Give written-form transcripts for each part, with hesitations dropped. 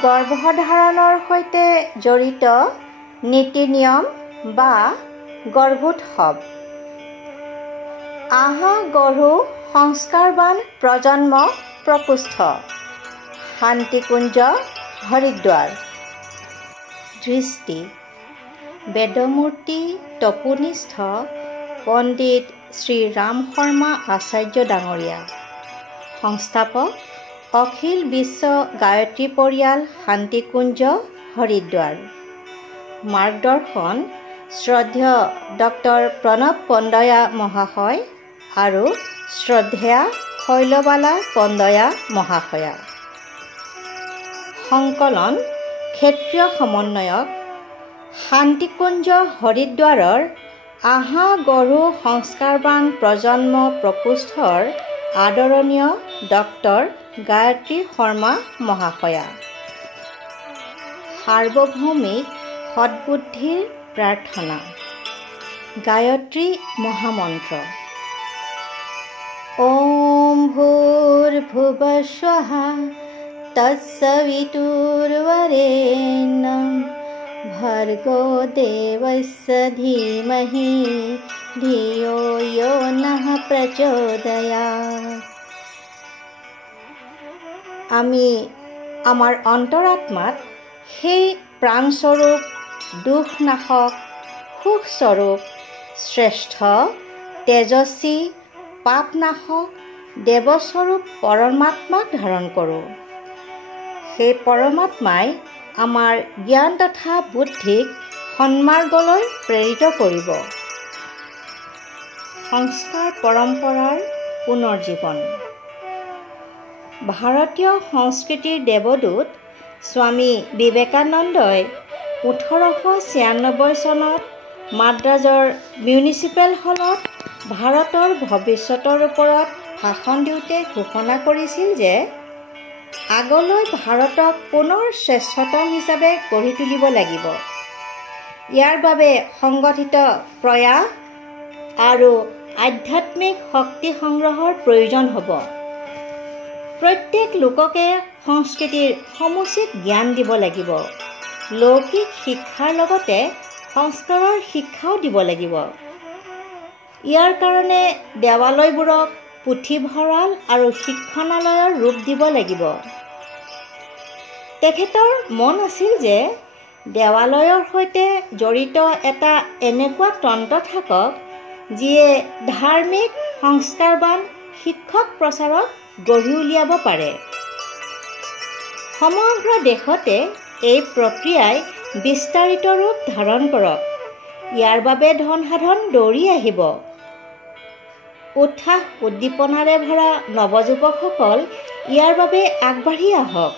গৰ্ভধাৰণৰ সৈতে জড়িত নীতি নিয়ম বা গৰ্ভোৎসৱ। আহা গঢ়ো সংস্কাৰবান প্ৰজন্ম প্ৰকোষ্ঠ, শান্তিকুঞ্জ, হৰিদ্বাৰ। দৃষ্টি: বেদমূৰ্তি তপোনিষ্ঠ পণ্ডিত শ্ৰী ৰাম শৰ্মা আচাৰ্য ডাঙৰীয়া, সংস্থাপক অখিল বিশ্ব গায়ত্ৰী পৰিয়াল, শান্তিকুঞ্জ, হৰিদ্বাৰ। মাৰ্গদৰ্শন শ্ৰদ্ধেয় ডক্টৰ প্ৰণৱ পণ্ডয়া মহাশয় আৰু শ্ৰদ্ধেয়া শৈলবালা পণ্ডয়া মহাশয়া। সংকলন ক্ষেত্ৰীয় সমন্বয়ক, শান্তিকুঞ্জ, হৰিদ্বাৰৰ আহা গঢ়ো সংস্কাৰবান প্ৰজন্ম প্ৰকোষ্ঠৰ আদৰণীয় ডক্টৰ গায়ত্ৰী শৰ্মা মহাশয়া। সাৰ্বভৌমিক সদ্বুদ্ধিৰ প্ৰাৰ্থনা। গায়ত্ৰী মহামন্ত্ৰ। ওম ভূৰ্ভুবস্বঃ তৎসবিতুৰ্বৰেণ্যং ভৰ্গো দেবস্য ধীমহি ধিয়ো য়ো নঃ প্ৰচোদয়াৎ। আমি আমাৰ অন্তৰাত্মাত সেই প্ৰাণস্বৰূপ, দুখনাশক, সুখস্বৰূপ, শ্ৰেষ্ঠ, তেজস্বী, পাপনাশক, দেৱস্বৰূপ পৰমাত্মাক ধাৰণ কৰোঁ। সেই পৰমাত্মাই আমাৰ জ্ঞান তথা বুদ্ধিক সন্মাৰ্গলৈ প্ৰেৰিত কৰিব। সংস্কাৰ পৰম্পৰাৰ পুনৰ্জীৱন। ভাৰতীয় সংস্কৃতিৰ দেৱদূত স্বামী বিবেকানন্দই 1896 চনত মাদ্ৰাজৰ মিউনিচিপেল হলত ভাৰতৰ ভৱিষ্যতৰ ওপৰত ভাষণ দিওঁতে ঘোষণা কৰিছিল যে আগলৈ ভাৰতক পুনৰ শ্ৰেষ্ঠতম হিচাপে গঢ়ি তুলিব লাগিব। ইয়াৰ বাবে সংগঠিত প্ৰয়াস আৰু আধ্যাত্মিক শক্তি সংগ্ৰহৰ প্ৰয়োজন হ'ব। প্ৰত্যেক লোককে সংস্কৃতিৰ সমুচিত জ্ঞান দিব লাগিব। লৌকিক শিক্ষাৰ লগতে সংস্কাৰৰ শিক্ষাও দিব লাগিব। ইয়াৰ কাৰণে দেৱালয়বোৰক পুথিভঁৰাল আৰু শিক্ষণালয়ৰ ৰূপ দিব লাগিব। তেখেতৰ মন আছিল যে দেৱালয়ৰ সৈতে জড়িত এটা এনেকুৱা তন্ত্ৰ থাকক যিয়ে ধাৰ্মিক সংস্কাৰবান শিক্ষক প্ৰচাৰক গঢ়ি উলিয়াব পাৰে। সমগ্ৰ দেশতে এই প্ৰক্ৰিয়াই বিস্তাৰিত ৰূপ ধাৰণ কৰক। ইয়াৰ বাবে ধনসাধন দৌৰি আহিব। উৎসাহ উদ্দীপনাৰে ভৰা নৱযুৱকসকল ইয়াৰ বাবে আগবাঢ়ি আহক।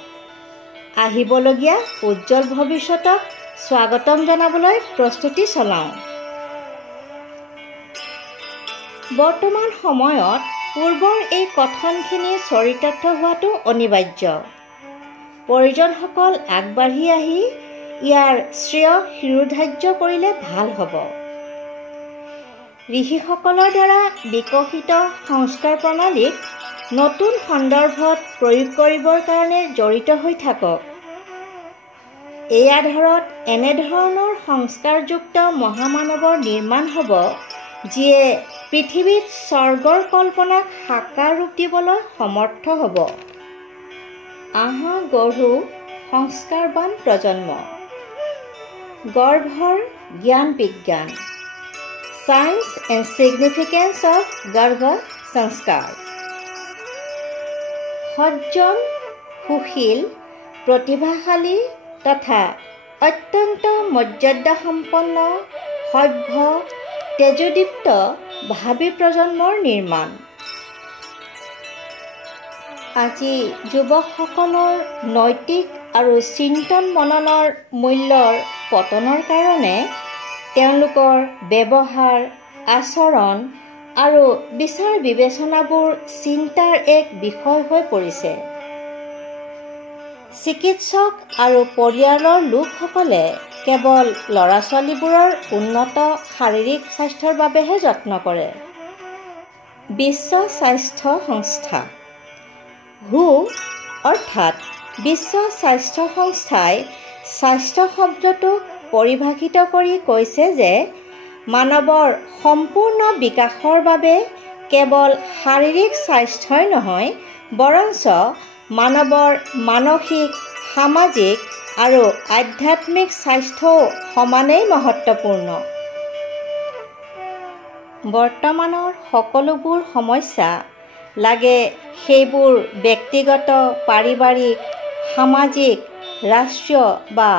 আহিবলগীয়া উজ্জ্বল ভৱিষ্যতক স্বাগতম জনাবলৈ প্ৰস্তুতি চলাওঁ। বৰ্তমান সময়ত পূৰ্বৰ এই কথনখিনি চৰিতাৰ্থ হোৱাটো অনিবাৰ্য। পৰিজনসকল আগবাঢ়ি আহি ইয়াৰ শ্ৰেয় শিৰোধাৰ্য কৰিলে ভাল হ'ব। ঋষিসকলৰ দ্বাৰা বিকশিত সংস্কাৰ প্ৰণালীক নতুন সন্দৰ্ভত প্ৰয়োগ কৰিবৰ কাৰণে জড়িত হৈ থাকক। এই আধাৰত এনেধৰণৰ সংস্কাৰযুক্ত মহামানৱৰ নিৰ্মাণ হ'ব যিয়ে পৃথিৱীত স্বৰ্গৰ কল্পনাক সাকাৰ ৰূপ দিবলৈ সমৰ্থ হ'ব। আহা গঢ়ো সংস্কাৰবান প্ৰজন্ম। গৰ্ভৰ জ্ঞান বিজ্ঞান। Science and Significance of গৰ্ভ সংস্কাৰ। সজ্জন, সুশীল, প্ৰতিভাশালী তথা অত্যন্ত মৰ্যাদাসম্পন্ন, সভ্য, তেজোদীপ্ত ভাবী প্ৰজন্মৰ নিৰ্মাণ। আজি যুৱকসকলৰ নৈতিক আৰু চিন্তন মননৰ মূল্যৰ পতনৰ কাৰণে তেওঁলোকৰ ব্যৱহাৰ, আচৰণ আৰু বিচাৰ বিবেচনাবোৰ চিন্তাৰ এক বিষয় হৈ পৰিছে। চিকিৎসক আৰু পৰিয়ালৰ লোকসকলে কেৱল ল'ৰা-ছোৱালীবোৰৰ উন্নত শাৰীৰিক স্বাস্থ্যৰ বাবেহে যত্ন কৰে। বিশ্ব স্বাস্থ্য সংস্থা WHO অৰ্থাৎ বিশ্ব স্বাস্থ্য সংস্থাই স্বাস্থ্য শব্দটোক পৰিভাষিত কৰি কৈছে যে মানৱৰ সম্পূৰ্ণ বিকাশৰ বাবে কেৱল শাৰীৰিক স্বাস্থ্যই নহয়, বৰঞ্চ মানৱৰ মানসিক, সামাজিক আৰু আধ্যাত্মিক স্বাস্থ্যও সমানেই মহত্বপূৰ্ণ। বৰ্তমানৰ সকলোবোৰ সমস্যা লাগে সেইবোৰ ব্যক্তিগত, পাৰিবাৰিক, সামাজিক, ৰাষ্ট্ৰীয় বা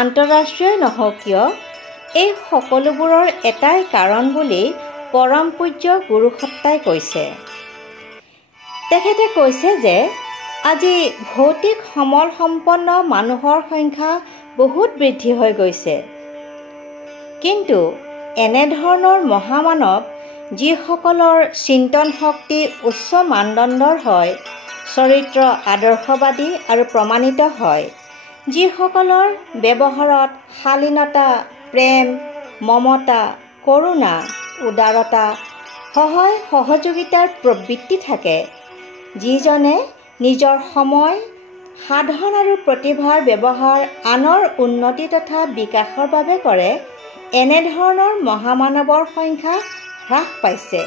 আন্তঃৰাষ্ট্ৰীয় নহওক কিয়, এই সকলোবোৰৰ এটাই কাৰণ বুলি পৰম পূজ্য গুৰুসত্তাই কৈছে। তেখেতে কৈছে যে আজি ভৌতিক সমল সম্পন্ন মানুহৰ সংখ্যা বহুত বৃদ্ধি হৈ গৈছে, কিন্তু এনেধৰণৰ মহামানৱ যিসকলৰ চিন্তন শক্তি উচ্চ মানদণ্ডৰ হয়, চৰিত্ৰ আদৰ্শবাদী আৰু প্ৰমাণিত হয়, যিসকলৰ ব্যৱহাৰত শালীনতা, প্ৰেম, মমতা, কৰুণা, উদাৰতা, সহায় সহযোগিতাৰ প্ৰবৃত্তি থাকে, যিজনে নিজৰ সময়, সাধন আৰু প্ৰতিভাৰ ব্যৱহাৰ আনৰ উন্নতি তথা বিকাশৰ বাবে কৰে, এনেধৰণৰ মহামানৱৰ সংখ্যা হ্ৰাস পাইছে।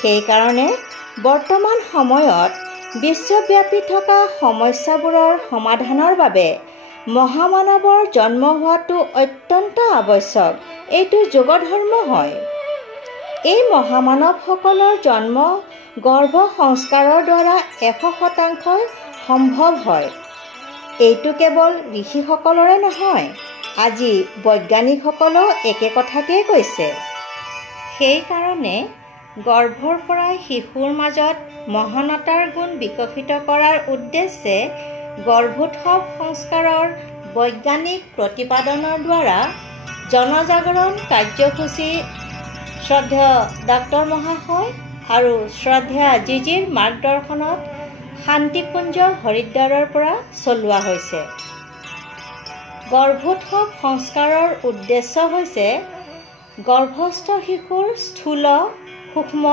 সেইকাৰণে বৰ্তমান সময়ত বিশ্বব্যাপী থকা সমস্যাবোৰৰ সমাধানৰ বাবে মহামানৱৰ জন্ম হোৱাটো অত্যন্ত আৱশ্যক। এইটো যোগধৰ্ম হয়। এই মহামানৱসকলৰ জন্ম গৰ্ভ সংস্কাৰৰ দ্বাৰা 100% সম্ভৱ হয়। এইটো কেৱল ঋষিসকলৰে নহয়, আজি বৈজ্ঞানিকসকলেও একে কথাকেই কৈছে। সেইকাৰণে গৰ্ভৰ পৰাই শিশুৰ মাজত মহানতাৰ গুণ বিকশিত কৰাৰ উদ্দেশ্যে গৰ্ভোৎসৱ সংস্কাৰৰ বৈজ্ঞানিক প্ৰতিপাদনৰ দ্বাৰা জনজাগৰণ কাৰ্যসূচী শ্ৰদ্ধেয় ডাক্তৰ মহাশয় আৰু শ্ৰদ্ধেয় জিজিৰ মাৰ্গদৰ্শনত শান্তিকুঞ্জ হৰিদ্বাৰৰ পৰা চলোৱা হৈছে। গৰ্ভোৎসৱ সংস্কাৰৰ উদ্দেশ্য হৈছে গৰ্ভস্থ শিশুৰ স্থূল, সূক্ষ্ম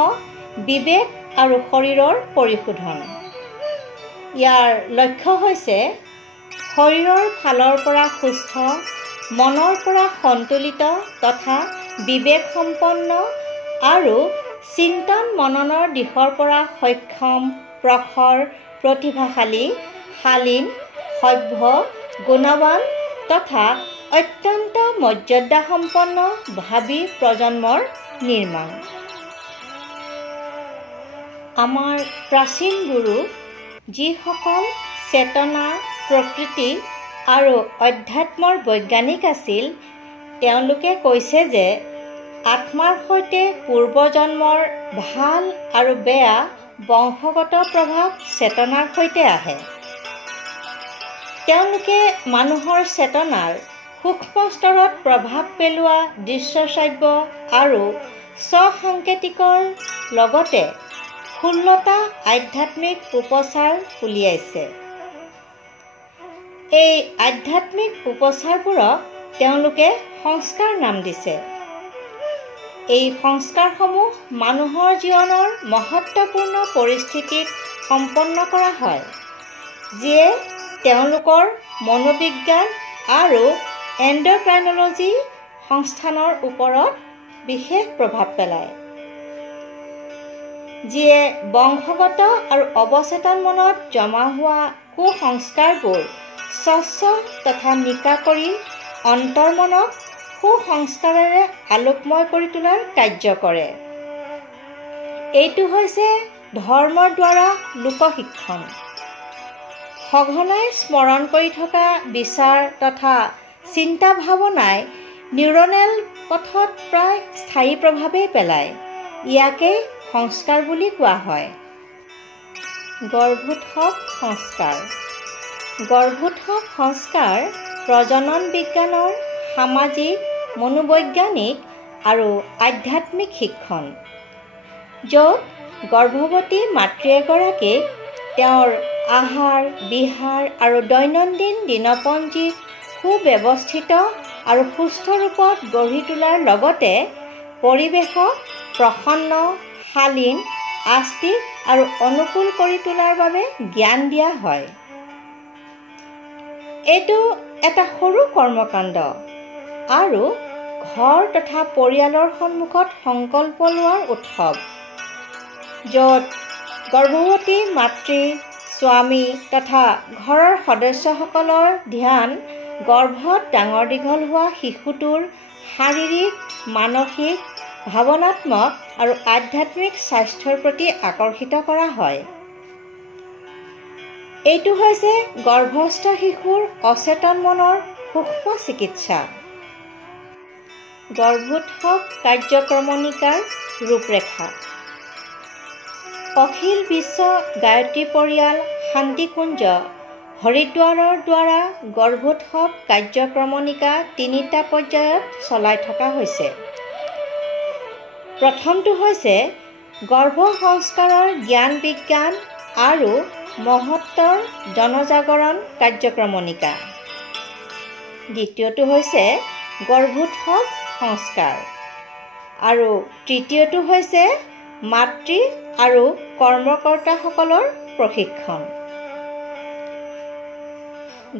বিবেক আৰু শৰীৰৰ পৰিশোধন। ইয়াৰ লক্ষ্য হৈছে শৰীৰৰ ফালৰ পৰা সুস্থ, মনৰ পৰা সন্তুলিত তথা বিবেক সম্পন্ন আৰু চিন্তন মননৰ দিশৰ পৰা সক্ষম, প্ৰখৰ, প্ৰতিভাশালী, শালীন, সভ্য, গুণৱান তথা অত্যন্ত মৰ্যাদাসম্পন্ন ভাবী প্ৰজন্মৰ নিৰ্মাণ। আমাৰ প্ৰাচীন গুৰু যিসকল চেতনা, প্ৰকৃতি আৰু অধ্যাত্মৰ বৈজ্ঞানিক আছিল, তেওঁলোকে কৈছে যে আত্মাৰ সৈতে পূৰ্বজন্মৰ ভাল আৰু বেয়া বংশগত প্ৰভাৱ চেতনাৰ সৈতে আহে। তেওঁলোকে মানুহৰ চেতনাৰ সূক্ষ্ম স্তৰত প্ৰভাৱ পেলোৱা দৃশ্যশ্ৰাব্য আৰু স্ব-সাংকেতিকৰ লগতে 16টা আধ্যাত্মিক উপচাৰ উলিয়াইছে। এই আধ্যাত্মিক উপচাৰবোৰক তেওঁলোকে সংস্কাৰ নাম দিছে। এই সংস্কাৰসমূহ মানুহৰ জীৱনৰ মহত্বপূৰ্ণ পৰিস্থিতিত সম্পন্ন কৰা হয়, যিয়ে তেওঁলোকৰ মনোবিজ্ঞান আৰু এণ্ডক্ৰাইনলজি সংস্থানৰ ওপৰত বিশেষ প্ৰভাৱ পেলায়, যিয়ে বংশগত আৰু অৱচেতন মনত জমা হোৱা কুসংস্কাৰবোৰ স্বচ্ছ তথা নিকা কৰি অন্তৰ্মনক সুসংস্কাৰেৰে আলোকময় কৰি তোলাৰ কাৰ্য কৰে। এইটো হৈছে ধৰ্মৰ দ্বাৰা লোকশিক্ষণ। সঘনাই স্মৰণ কৰি থকা বিচাৰ তথা চিন্তা ভাৱনাই নিউৰনেল পথত প্ৰায় স্থায়ী প্ৰভাৱেই পেলায়। ইয়াকেই সংস্কাৰ বুলি কোৱা হয়। গৰ্ভোৎসৱ সংস্কাৰ। গৰ্ভোৎসৱ সংস্কাৰ প্ৰজনন বিজ্ঞানৰ সামাজিক, মনোবৈজ্ঞানিক আৰু আধ্যাত্মিক শিক্ষণ, য'ত গৰ্ভৱতী মাতৃ এগৰাকীক তেওঁৰ আহাৰ, বিহাৰ আৰু দৈনন্দিন দিনপঞ্জীক সুব্যৱস্থিত আৰু সুস্থ ৰূপত গঢ়ি তোলাৰ লগতে পৰিৱেশক প্ৰসন্ন, শালীন, আস্তিক আৰু অনুকূল কৰি তোলাৰ বাবে জ্ঞান দিয়া হয়। এইটো এটা সৰু কৰ্মকাণ্ড আৰু ঘৰ তথা পৰিয়ালৰ সন্মুখত সংকল্প লোৱাৰ উৎসৱ, য'ত গৰ্ভৱতী মাতৃ, স্বামী তথা ঘৰৰ সদস্যসকলৰ ধ্যান গৰ্ভত ডাঙৰ দীঘল হোৱা শিশুটোৰ শাৰীৰিক, মানসিক, ভাৱনাত্মক আৰু আধ্যাত্মিক স্বাস্থ্যৰ প্ৰতি আকৰ্ষিত কৰা হয়। এইটো হৈছে গৰ্ভস্থ শিশুৰ অচেতন মনৰ সূক্ষ্ম চিকিৎসা। গৰ্ভোৎসৱ কাৰ্যক্ৰমণিকাৰ ৰূপৰেখা। অখিল বিশ্ব গায়ত্ৰী পৰিয়াল শান্তিকুঞ্জ হৰিদ্বাৰৰ দ্বাৰা গৰ্ভোৎসৱ কাৰ্যক্ৰমণিকা 3টা পৰ্যায়ত চলাই থকা হৈছে। প্ৰথমটো হৈছে গৰ্ভ সংস্কাৰৰ জ্ঞান বিজ্ঞান আৰু মহত্বৰ জনজাগৰণ কাৰ্যক্ৰমণিকা। দ্বিতীয়টো হৈছে গৰ্ভোৎসৱ সংস্কাৰ আৰু তৃতীয়টো হৈছে মাতৃ আৰু কৰ্মকৰ্তাসকলৰ প্ৰশিক্ষণ।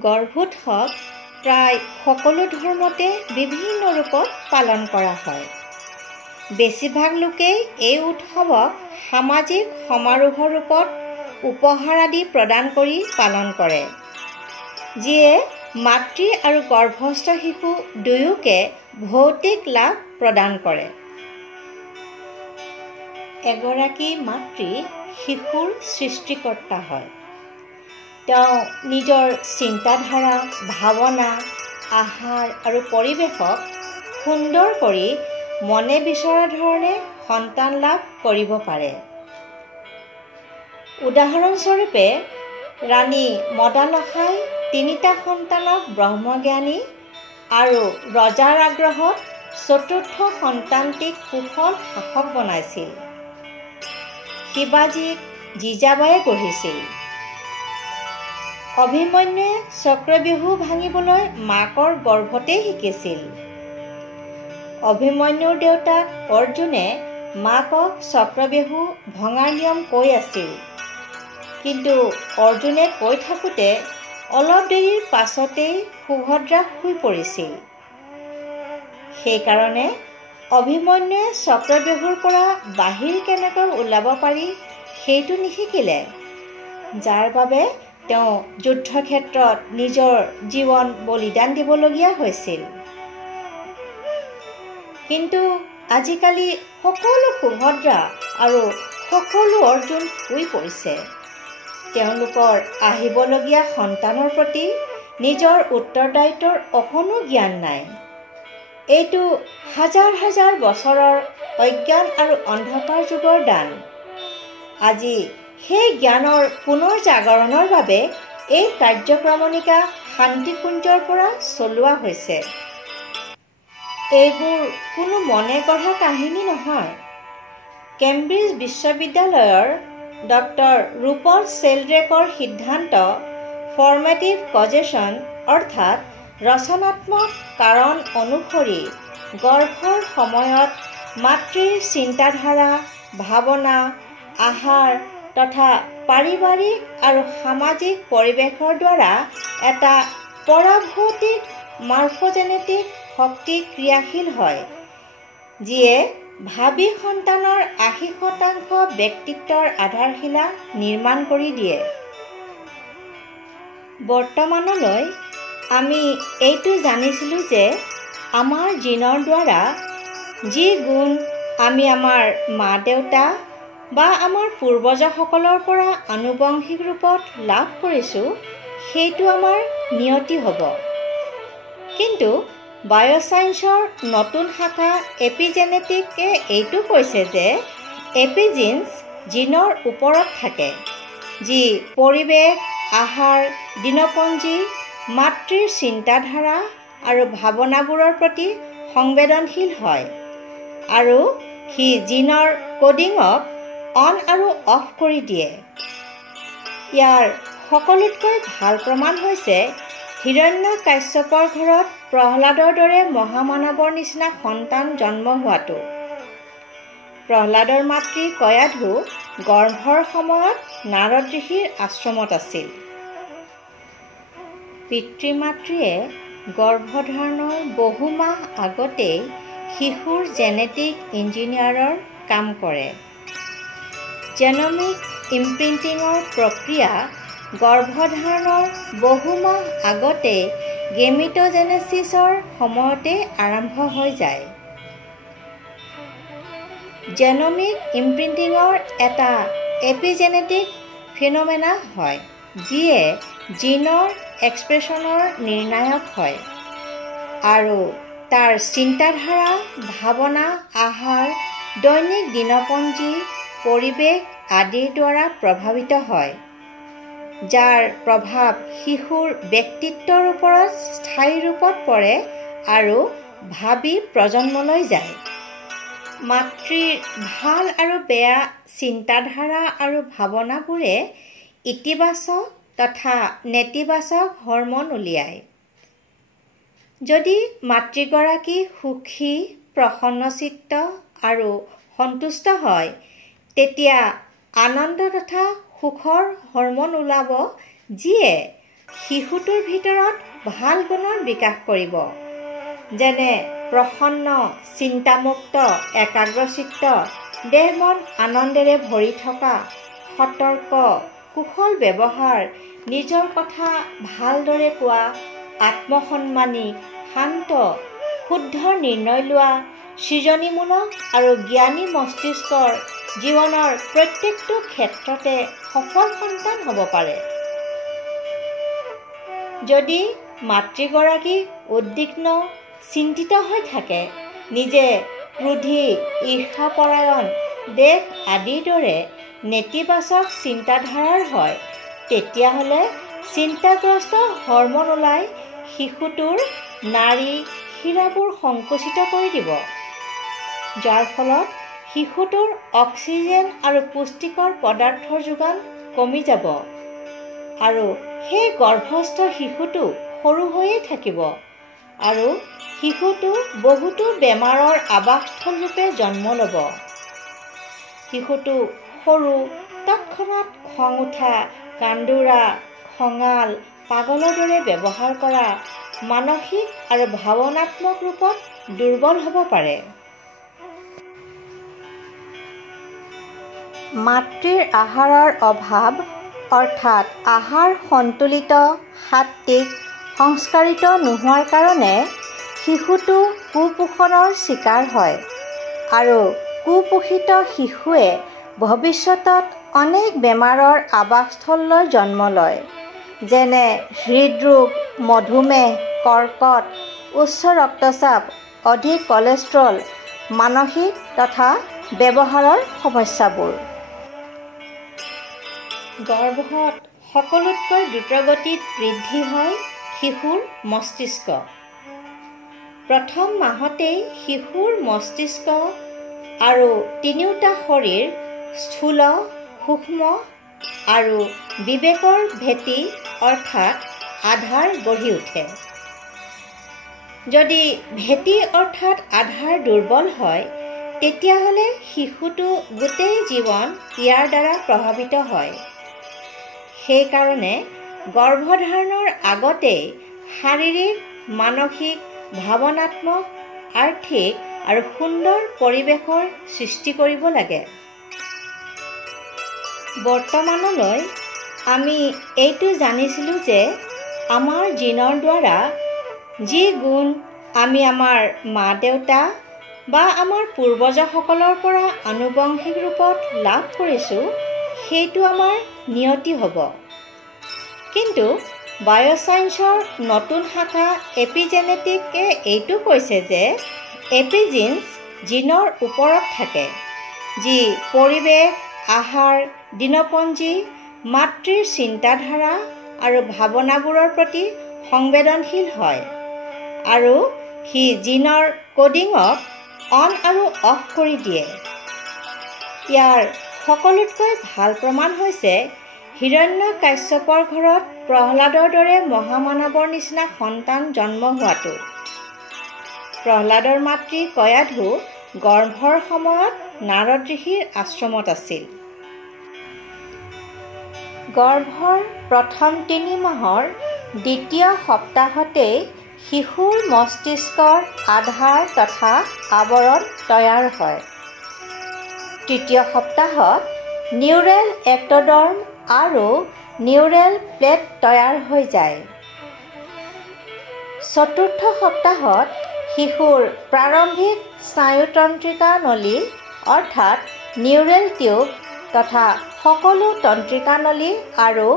গৰ্ভোৎসৱ প্ৰায় সকলো ধৰ্মতে বিভিন্ন ৰূপত পালন কৰা হয়। বেছিভাগ লোকেই এই উৎসৱক সামাজিক সমাৰোহ ৰূপত উপহাৰ আদি প্ৰদান কৰি পালন কৰে, যিয়ে মাতৃ আৰু গৰ্ভস্থ শিশু দুয়োকে ভৌতিক লাভ প্ৰদান কৰে। এগৰাকী মাতৃ শিশুৰ সৃষ্টিকৰ্তা হয়। তেওঁ নিজৰ চিন্তাধাৰা, ভাৱনা, আহাৰ আৰু পৰিৱেশক সুন্দৰ কৰি মনে বিচৰা ধৰণে সন্তান লাভ কৰিব পাৰে। উদাহৰণস্বৰূপে ৰাণী মদালসাই 3টা সন্তানক ব্ৰহ্মজ্ঞানী আৰু ৰজাৰ আগ্ৰহত 4ৰ্থ সন্তানটিক কুশল শাসক বনাইছিল। শিৱাজীক জিজাবায়ে গঢ়িছিল। অভিমন্যুৱে চক্ৰব্যূহ ভাঙিবলৈ মাকৰ গৰ্ভতেই শিকিছিল। অভিমন্যুৰ দেউতাক অৰ্জুনে মাকক চক্ৰব্যূহ ভঙাৰ নিয়ম কৈ আছিল, কিন্তু অৰ্জুনে কৈ থাকোঁতে অলপ দেৰিৰ পাছতেই সুভদ্ৰা শুই পৰিছিল। সেইকাৰণে অভিমন্যুৱে চক্ৰব্যূহৰ পৰা বাহিৰ কেনেকৈ ওলাব পাৰি সেইটো নিশিকিলে, যাৰ বাবে তেওঁ যুদ্ধক্ষেত্ৰত নিজৰ জীৱন বলিদান দিবলগীয়া হৈছিল। কিন্তু আজিকালি সকলো সুভদ্ৰা আৰু সকলো অৰ্জুন শুই পৰিছে। তেওঁলোকৰ আহিবলগীয়া সন্তানৰ প্ৰতি নিজৰ উত্তৰদায়িত্বৰ অকণো জ্ঞান নাই। এইটো হাজাৰ হাজাৰ বছৰৰ অজ্ঞান আৰু অন্ধকাৰ যুগৰ দান। আজি সেই জ্ঞানৰ পুনৰ জাগৰণৰ বাবে এই কাৰ্যক্ৰমণিকা শান্তিকুঞ্জৰ পৰা চলোৱা হৈছে। এইবোৰ কোনো মনে গঢ়া কাহিনী নহয়। কেম্ব্ৰিজ বিশ্ববিদ্যালয়ৰ ডক্টৰ ৰুপল শেলড্ৰেকৰ সিদ্ধান্ত ফৰ্মেটিভ কজেশ্যন অৰ্থাৎ ৰচনাত্মক কাৰণ অনুসৰি গৰ্ভৰ সময়ত মাতৃৰ চিন্তাধাৰা, ভাৱনা, আহাৰ তথা পাৰিবাৰিক আৰু সামাজিক পৰিৱেশৰ দ্বাৰা এটা পৰাভৌতিক মৰ্ফোজেনেটিক শক্তি ক্ৰিয়াশীল হয়, যিয়ে ভাবি সন্তানৰ 80% ব্যক্তিত্বৰ আধাৰশিলা নিৰ্মাণ কৰি দিয়ে। বৰ্তমানলৈ আমি এইটো জানিছিলোঁ যে আমাৰ জিনৰ দ্বাৰা যি গুণ আমি আমাৰ মা-দেউতা বা আমাৰ পূৰ্বজসকলৰ পৰা আনুবংশিক ৰূপত লাভ কৰিছোঁ, সেইটো আমাৰ নিয়তি হ'ব। কিন্তু বায়'চাইন্সৰ নতুন শাখা এপিজেনেটিকে এইটো কৈছে যে এপিজিনছ জিনৰ ওপৰত থাকে, যি পৰিৱেশ, আহাৰ, দিনপঞ্জী, মাতৃৰ চিন্তাধাৰা আৰু ভাৱনাবোৰৰ প্ৰতি সংবেদনশীল হয়, আৰু সি জিনৰ কোডিঙক অন আৰু অফ কৰি দিয়ে। ইয়াৰ সকলোতকৈ ভাল প্ৰমাণ হৈছে হিৰণ্যকাশ্যপৰ ঘৰত প্ৰহ্লাদৰ দৰে মহামানৱৰ নিচিনা সন্তান জন্ম হোৱাটো। প্ৰহ্লাদৰ মাতৃ কয়াধু গৰ্ভৰ সময়ত নাৰদ ঋষিৰ আশ্ৰমত আছিল। পিতৃ-মাতৃয়ে গৰ্ভধাৰণৰ বহু মাহ আগতেই শিশুৰ জেনেটিক ইঞ্জিনিয়াৰৰ কাম কৰে। জেনমিক ইমপ্ৰিণ্টিঙৰ প্ৰক্ৰিয়া গৰ্ভধাৰণৰ বহু মাহ আগতেই গেমিটোজেনেছিছৰ সময়তে আৰম্ভ হৈ যায়। জেনমিক ইমপ্ৰিণ্টিঙৰ এটা এপিজেনেটিক ফিন'মেনা হয়, যিয়ে জিনৰ এক্সপ্ৰেছনৰ নিৰ্ণায়ক হয় আৰু তাৰ চিন্তাধাৰা, ভাৱনা, আহাৰ, দৈনিক দিনপঞ্জী, পৰিৱেশ আদিৰ দ্বাৰা প্ৰভাৱিত হয়, যাৰ প্ৰভাৱ শিশুৰ ব্যক্তিত্বৰ ওপৰত স্থায়ী ৰূপত পৰে আৰু ভাবি প্ৰজন্মলৈ যায়। মাতৃৰ ভাল আৰু বেয়া চিন্তাধাৰা আৰু ভাৱনাবোৰে ইতিবাচক তথা নেতিবাচক হৰম'ন উলিয়ায়। যদি মাতৃগৰাকী সুখী, প্ৰসন্নচিত্ত আৰু সন্তুষ্ট হয়, তেতিয়া আনন্দ তথা সুখৰ হৰম'ন ওলাব, যিয়ে শিশুটোৰ ভিতৰত ভাল গুণৰ বিকাশ কৰিব, যেনে প্ৰসন্ন, চিন্তামুক্ত, একাগ্ৰচিত্ত, দেহ-মন আনন্দেৰে ভৰি থকা, সতৰ্ক, কুশল ব্যৱহাৰ, নিজৰ কথা ভালদৰে কোৱা, আত্মসন্মানী, শান্ত, শুদ্ধ নিৰ্ণয় লোৱা, সৃজনীমূলক আৰু জ্ঞানী মস্তিষ্কৰ জীৱনৰ প্ৰত্যেকটো ক্ষেত্ৰতে সফল সন্তান হ'ব পাৰে। যদি মাতৃগৰাকী উদ্বিগ্ন, চিন্তিত হৈ থাকে, নিজে ক্ৰোধী, ঈৰ্ষাপৰায়ণ, দেশ আদিৰ দৰে নেতিবাচক চিন্তাধাৰাৰ হয়, তেতিয়াহ'লে চিন্তাগ্ৰস্ত হৰম'ন ওলাই শিশুটোৰ নাড়ী শিৰাবোৰ সংকুচিত কৰি দিব, যাৰ ফলত শিশুটোৰ অক্সিজেন আৰু পুষ্টিকৰ পদাৰ্থৰ যোগান কমি যাব আৰু সেই গৰ্ভস্থ শিশুটো সৰু হৈয়ে থাকিব আৰু শিশুটো বহুতো বেমাৰৰ আবাসস্থল ৰূপে জন্ম ল'ব। শিশুটো সৰু, তৎক্ষণাত খং উঠা, কান্দোৰা, খঙাল, পাগলৰ দৰে ব্যৱহাৰ কৰা, মানসিক আৰু ভাৱনাত্মক ৰূপত দুৰ্বল হ'ব পাৰে। মাতৃৰ আহাৰৰ অভাৱ অৰ্থাৎ আহাৰ সন্তুলিত, সাত্ত্বিক, সংস্কাৰিত নোহোৱাৰ কাৰণে শিশুটো কুপোষণৰ চিকাৰ হয় আৰু কুপোষিত শিশুৱে ভৱিষ্যতত অনেক বেমাৰৰ আবাসস্থললৈ জন্ম লয়, যেনে হৃদৰোগ, মধুমেহ, কৰ্কট, উচ্চ ৰক্তচাপ, অধিক কলেষ্ট্ৰল, মানসিক তথা ব্যৱহাৰৰ সমস্যাবোৰ। গৰ্ভত সকলোতকৈ দ্ৰুতগতিত বৃদ্ধি হয় শিশুৰ মস্তিষ্ক। প্ৰথম মাহতেই শিশুৰ মস্তিষ্ক আৰু তিনিওটা শৰীৰ স্থূল, সূক্ষ্ম আৰু বিবেকৰ ভেটি অৰ্থাৎ আধাৰ গঢ়ি উঠে। যদি ভেটি অৰ্থাৎ আধাৰ দুৰ্বল হয়, তেতিয়াহ'লে শিশুটো গোটেই জীৱন ইয়াৰ দ্বাৰা প্ৰভাৱিত হয়। সেইকাৰণে গৰ্ভধাৰণৰ আগতেই শাৰীৰিক, মানসিক, ভাৱনাত্মক, আৰ্থিক আৰু সুন্দৰ পৰিৱেশৰ সৃষ্টি কৰিব লাগে। বৰ্তমানলৈ আমি এইটো জানিছিলোঁ যে আমাৰ জিনৰ দ্বাৰা যি গুণ আমি আমাৰ মা-দেউতা বা আমাৰ পূৰ্বজসকলৰ পৰা আনুবংশিক ৰূপত লাভ কৰিছোঁ, সেইটো আমাৰ নিয়তি হ'ব। কিন্তু বায়'চাইন্সৰ নতুন শাখা এপিজেনেটিকে এইটো কৈছে যে এপিজিনছ জিনৰ ওপৰত থাকে, যি পৰিৱেশ, আহাৰ, দিনপঞ্জী, মাতৃৰ চিন্তাধাৰা আৰু ভাৱনাবোৰৰ প্ৰতি সংবেদনশীল হয় আৰু সি জিনৰ কোডিঙক অন আৰু অফ কৰি দিয়ে। ইয়াৰ সকলোতকৈ ভাল প্ৰমাণ হৈছে হিৰণ্যকাশ্যপৰ ঘৰত প্ৰহ্লাদৰ দৰে মহামানৱৰ নিচিনা সন্তান জন্ম হোৱাটো। প্ৰহ্লাদৰ মাতৃ কয়াধু গৰ্ভৰ সময়ত নাৰদ ঋষিৰ আশ্ৰমত আছিল। গৰ্ভৰ প্ৰথম 3 মাহৰ দ্বিতীয় সপ্তাহতেই শিশুৰ মস্তিষ্কৰ আধাৰ তথা আৱৰণ তৈয়াৰ হয়। তৃতীয় সপ্তাহত নিউৰেল এক্টোডাৰ্ম আৰু নিউৰেল প্লেট তৈয়াৰ হৈ যায়। চতুৰ্থ সপ্তাহত শিশুৰ প্ৰাৰম্ভিক স্নায়ুতন্ত্ৰিকা নলী অৰ্থাৎ নিউৰেল টিউব তথা সকলো তন্ত্ৰিকা নলী আৰু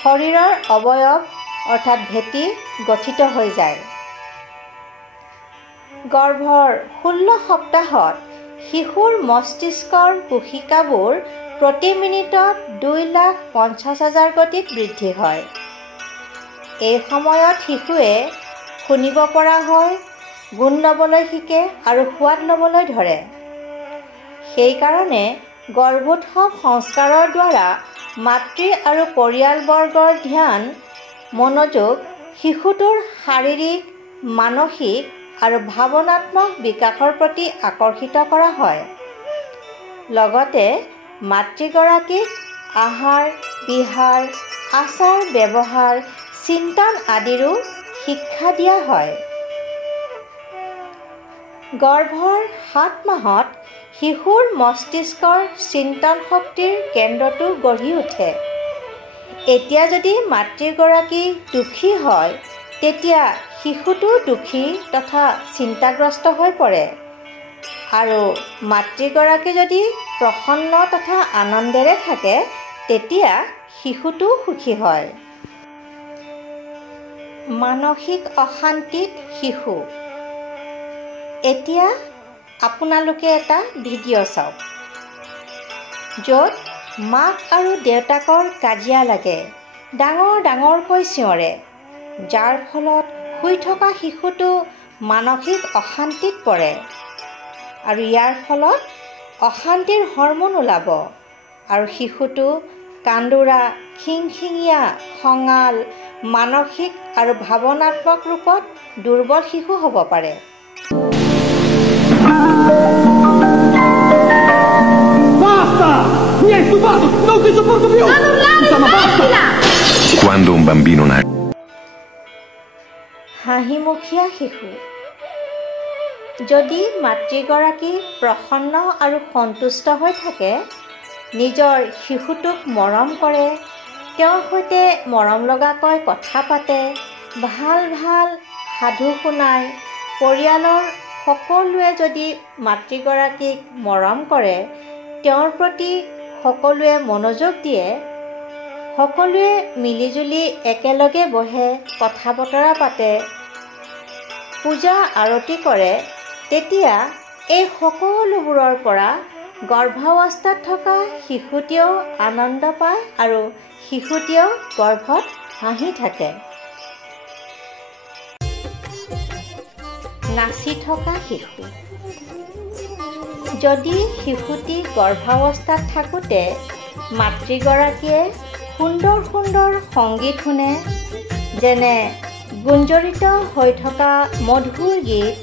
শৰীৰৰ অৱয়ব অৰ্থাৎ ভেটি গঠিত হৈ যায়। গৰ্ভৰ 16 সপ্তাহত শিশুৰ মস্তিষ্কৰ কোশিকাবোৰ প্ৰতি মিনিটত 2,50,000 গতিত বৃদ্ধি হয়। এই সময়ত শিশুৱে শুনিব পৰা হয়, গুণ ল'বলৈ শিকে আৰু সোৱাদ ল'বলৈ ধৰে। সেইকাৰণে গৰ্ভোৎসৱ সংস্কাৰৰ দ্বাৰা মাতৃ আৰু পৰিয়ালবৰ্গৰ ধ্যান মনোযোগ শিশুটোৰ শাৰীৰিক, মানসিক আৰু ভাৱনাত্মক বিকাশৰ প্ৰতি আকৰ্ষিত কৰা হয়। লগতে মাতৃগৰাকীক আহাৰ, বিহাৰ, আচাৰ ব্যৱহাৰ, চিন্তন আদিৰো শিক্ষা দিয়া হয়। গৰ্ভৰ 7 মাহত শিশুৰ মস্তিষ্কৰ চিন্তন শক্তিৰ কেন্দ্ৰটো গঢ়ি উঠে। এতিয়া যদি মাতৃগৰাকী দুখী হয়, তেতিয়া শিশুটো দুখী তথা চিন্তাগ্ৰস্ত হৈ পৰে আৰু মাতৃগৰাকী যদি প্ৰসন্ন তথা আনন্দেৰে থাকে, তেতিয়া শিশুটো সুখী হয়। মানসিক অশান্তিত শিশু। এতিয়া আপোনালোকে এটা ভিডিঅ' চাওক, য'ত মাক আৰু দেউতাকৰ কাজিয়া লাগে, ডাঙৰ ডাঙৰকৈ চিঞৰে, যাৰ ফলত শুই থকা শিশুটো মানসিক অশান্তিত পৰে আৰু ইয়াৰ ফলত অশান্তিৰ হৰম'ন ওলাব আৰু শিশুটো কান্দোৰা, খিংখিঙীয়া, খঙাল, মানসিক আৰু ভাৱনাত্মক ৰূপত দুৰ্বল শিশু হ'ব পাৰে। Quando un bambino nasce. হাঁহিমুখীয়া শিশু। যদি মাতৃগৰাকী প্ৰসন্ন আৰু সন্তুষ্ট হৈ থাকে, নিজৰ শিশুটোক মৰম কৰে, তেওঁৰ সৈতে মৰম লগাকৈ কথা পাতে, ভাল ভাল সাধু শুনায়, পৰিয়ালৰ সকলোৱে যদি মাতৃগৰাকীক মৰম কৰে, তেওঁৰ প্ৰতি সকলোৱে মনোযোগ দিয়ে, সকলোৱে মিলিজুলি একেলগে বহে, কথা বতৰা পাতে, পূজা আৰতি কৰে, তেতিয়া এই সকলোবোৰৰ পৰা গৰ্ভাৱস্থাত থকা শিশুটিয়েও আনন্দ পায় আৰু শিশুটিয়েও গৰ্ভত হাঁহি থাকে। নাচি থকা শিশু। যদি শিশুটি গৰ্ভাৱস্থাত থাকোঁতে মাতৃগৰাকীয়ে সুন্দৰ সুন্দৰ সংগীত শুনে, যেনে গুঞ্জৰিত হৈ থকা মধুৰ গীত,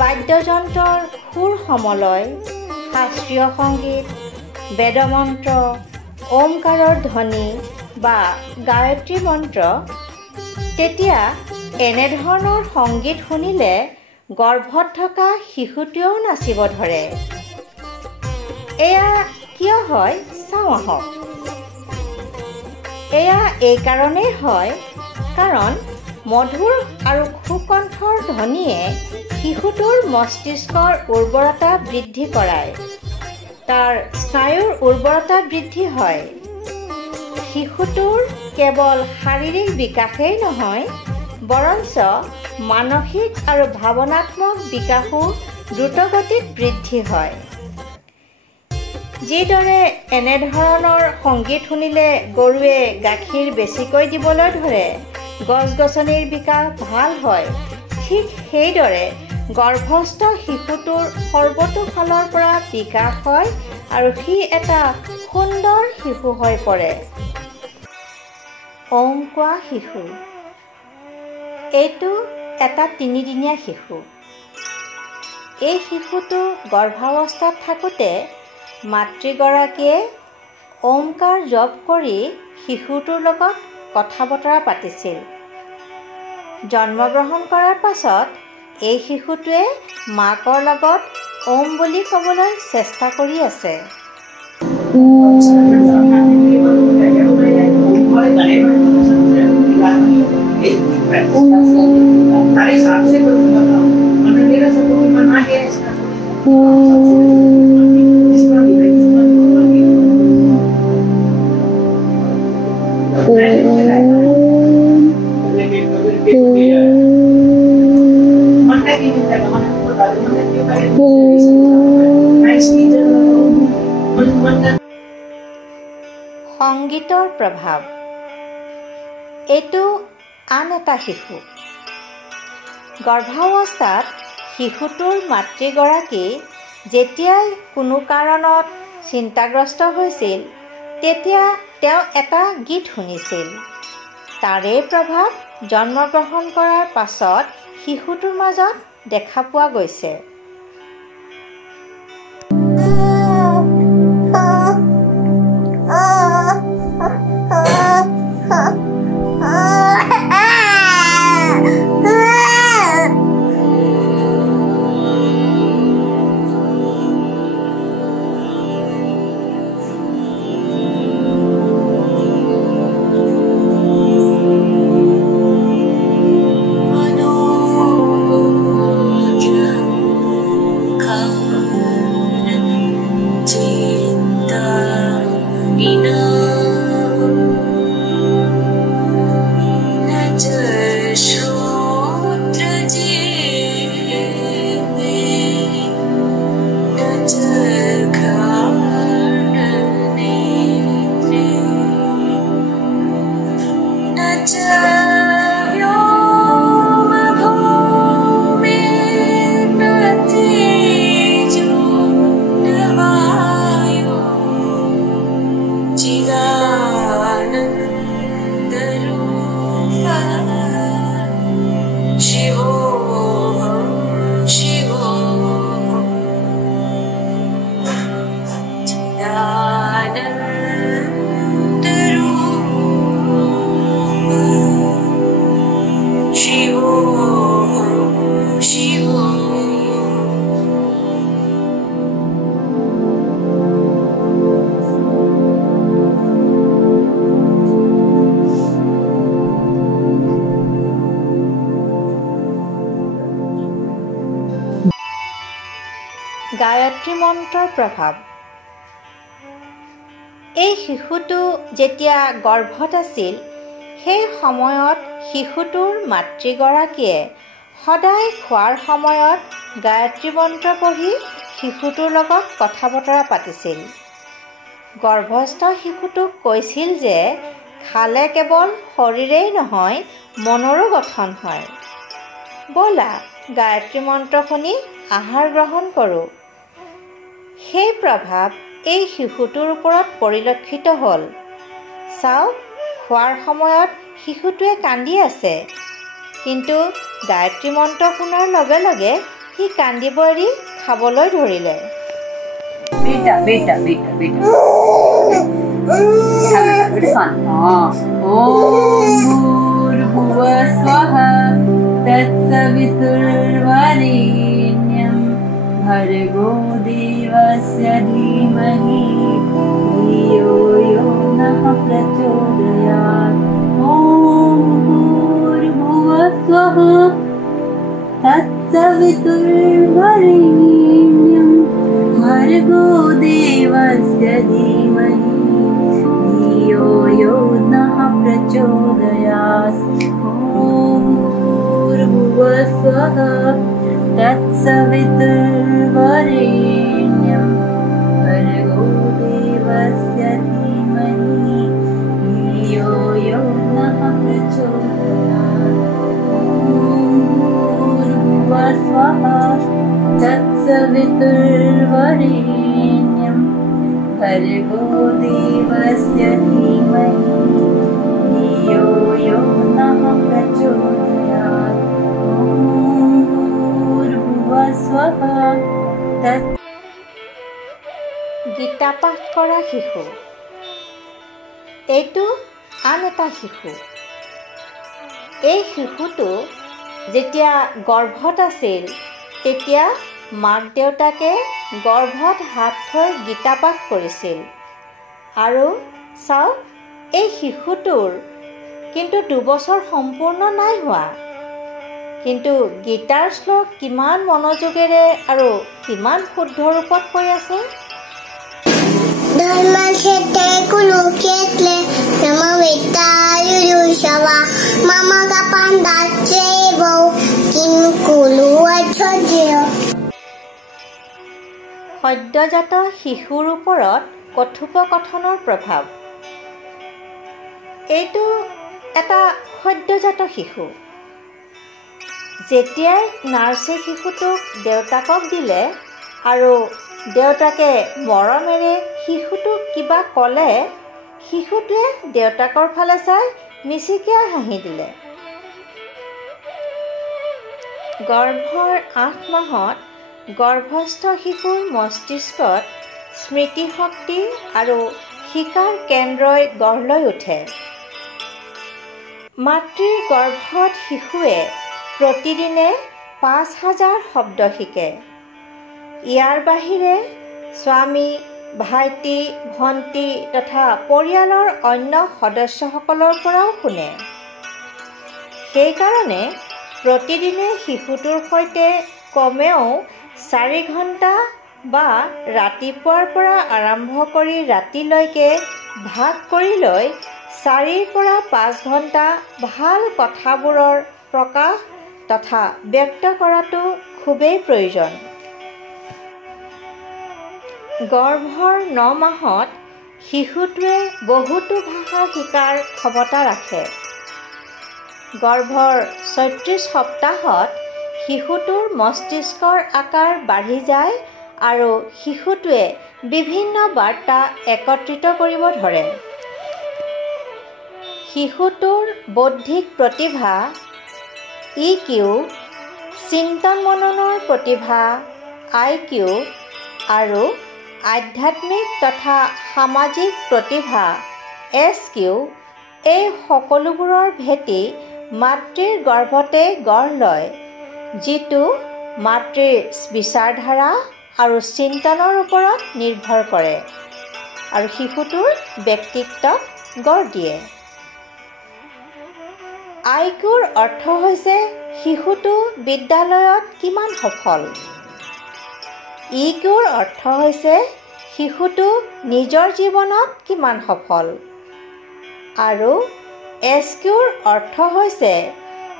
বাদ্যযন্ত্ৰৰ সুৰ সমলয়, শাস্ত্ৰীয় সংগীত, বেদমন্ত্ৰ, ওমকাৰৰ ধ্বনি বা গায়ত্ৰী মন্ত্ৰ, তেতিয়া এনেধৰণৰ সংগীত শুনিলে গৰ্ভত থকা শিশুটিয়েও নাচিব ধৰে। এয়া কিয় হয় চাওঁ আহক। এয়া এই কাৰণেই হয় কাৰণ মধুৰ আৰু সুকণ্ঠৰ ধ্বনিয়ে শিশুটোৰ মস্তিষ্কৰ উৰ্বৰতা বৃদ্ধি কৰায়, তাৰ স্নায়ুৰ উৰ্বৰতা বৃদ্ধি হয়। শিশুটোৰ কেৱল শাৰীৰিক বিকাশেই নহয়, বৰঞ্চ মানসিক আৰু ভাৱনাত্মক বিকাশো দ্ৰুতগতিত বৃদ্ধি হয়। যিদৰে এনেধৰণৰ সংগীত শুনিলে গৰুৱে গাখীৰ বেছিকৈ দিবলৈ ধৰে, গছ-গছনিৰ বিকাশ ভাল হয়, ঠিক সেইদৰে গৰ্ভস্থ শিশুটোৰ সৰ্বতো ফালৰ পৰা বিকাশ হয় আৰু সি এটা সুন্দৰ শিশু হৈ পৰে। ওম কোৱা শিশু। এইটো এটা 3 দিনীয়া শিশু। এই শিশুটো গৰ্ভাৱস্থাত থাকোঁতে মাতৃগৰাকীয়ে ওমকাৰ জপ কৰি শিশুটোৰ লগত কথা বতৰা পাতিছিল জন্মগ্ৰহণ কৰাৰ পাছত এই শিশুটোৱে মাকৰ লগত ওম বুলি ক'বলৈ চেষ্টা কৰি আছে। সংগীতৰ প্ৰভাৱ। এইটো আন এটা শিশু। গৰ্ভাৱস্থাত শিশুটোৰ মাতৃগৰাকী যেতিয়াই কোনো কাৰণত চিন্তাগ্ৰস্ত হৈছিল তেতিয়া তেওঁ এটা গীত শুনিছিল। তাৰেই প্ৰভাৱ জন্মগ্ৰহণ কৰাৰ পাছত শিশুটোৰ মাজত দেখা পোৱা গৈছে। গায়ত্ৰী মন্ত্ৰৰ প্ৰভাৱ। এই শিশুটো যেতিয়া গৰ্ভত আছিল সেই সময়ত শিশুটোৰ মাতৃগৰাকীয়ে সদায় খোৱাৰ সময়ত গায়ত্ৰী মন্ত্ৰ পঢ়ি শিশুটোৰ লগত কথা বতৰা পাতিছিল। গৰ্ভস্থ শিশুটোক কৈছিল যে খালে কেৱল শৰীৰেই নহয় মনৰো গঠন হয়। ব'লা গায়ত্ৰী মন্ত্ৰ শুনি আহাৰ গ্ৰহণ কৰোঁ। সেই প্ৰভাৱ এই শিশুটোৰ ওপৰত পৰিলক্ষিত হ'ল। চাওক, খোৱাৰ সময়ত শিশুটোৱে কান্দি আছে, কিন্তু গায়ত্ৰী মন্ত্ৰ শুনাৰ লগে লগে সি কান্দিব এৰি খাবলৈ ধৰিলে। बेटा बेटा बेटा बेटा भूर्भुवः स्वः तत्सवितुर्वरेण्यं भर्गो देवस्य धीमहि धियो यो नः प्रचोदयात्। ॐ भूर्भुवः स्वः तत्सवितुर्वरेण्यं भर्गो देवस्य धीमहि धियो यो नः प्रचोदयात्। ॐ भूर्भुवः स्वः तत्सवितुर्वरेण्यं भर्गो देवस्य धीमहि धियो यो नः प्रचोदयात्। भूर्भुवः स्वः तत्सवितुर्वरेण्यं भर्गो देवस्य धीमहि धियो यो नः प्रचोदयात्। भूर्भुवः स्वः গীতা পাঠ কৰা শিশু। এইটো আন এটা শিশু। এই শিশুটো যেতিয়া গৰ্ভত আছিল তেতিয়া মাক দেউতাকে গৰ্ভত হাত থৈ গীতা পাঠ কৰিছিল। আৰু চাওক, এই শিশুটোৰ কিন্তু 2 বছৰ সম্পূৰ্ণ নাই হোৱা, কিন্তু গীতাৰ শ্লোক কিমান মনোযোগেৰে আৰু কিমান শুদ্ধ ৰূপত কৈ আছে। সদ্যজাত শিশুৰ ওপৰত কথোপকথনৰ প্ৰভাৱ। এইটো এটা সদ্যজাত শিশু। যেতিয়াই নাৰ্ছে শিশুটোক দেউতাকক দিলে আৰু দেউতাকে মৰমেৰে শিশুটোক কিবা ক'লে, শিশুটোৱে দেউতাকৰ ফালে চাই মিচিকিয়াই হাঁহি দিলে। গৰ্ভৰ 8 মাহত গৰ্ভস্থ শিশুৰ মস্তিষ্কত স্মৃতিশক্তি আৰু শিকাৰ কেন্দ্ৰই গঢ় লৈ উঠে। মাতৃৰ গৰ্ভত শিশুৱে প্ৰতিদিনে 5000 শব্দ শিকে। ইয়াৰ বাহিৰে স্বামী, ভাইটি, ভণ্টি তথা পৰিয়ালৰ অন্য সদস্যসকলৰ পৰাও শুনে। সেইকাৰণে প্ৰতিদিনে শিশুটোৰ সৈতে কমেও 4 ঘণ্টা বা ৰাতিপুৱাৰ পৰা আৰম্ভ কৰি ৰাতিলৈকে ভাগ কৰি লৈ 4 পৰা 5 ঘণ্টা ভাল কথাবোৰৰ প্ৰকাশ তথা ব্যক্ত কৰাটো খুবেই প্ৰয়োজন। গৰ্ভৰ 9 মাহত শিশুটোৱে বহুতো ভাষা শিকাৰ ক্ষমতা ৰাখে। গৰ্ভৰ 36 সপ্তাহত শিশুটোৰ মস্তিষ্কৰ আকাৰ বাঢ়ি যায় আৰু শিশুটোৱে বিভিন্ন বাৰ্তা একত্ৰিত কৰিব ধৰে। শিশুটোৰ বৌদ্ধিক প্ৰতিভা, EQ, চিন্তন মননৰ প্ৰতিভা, IQ আৰু আধ্যাত্মিক তথা সামাজিক প্ৰতিভা, SQ, এই সকলোবোৰৰ ভেটি মাতৃৰ গৰ্ভতে গঢ় লয়, যিটো মাতৃৰ বিচাৰধাৰা আৰু চিন্তনৰ ওপৰত নিৰ্ভৰ কৰে আৰু শিশুটোৰ ব্যক্তিত্বক গঢ় দিয়ে। IQৰ অৰ্থ হৈছে শিশুটো বিদ্যালয়ত কিমান সফল। EQৰ অৰ্থ হৈছে শিশুটো নিজৰ জীৱনত কিমান সফল। আৰু SQৰ অৰ্থ হৈছে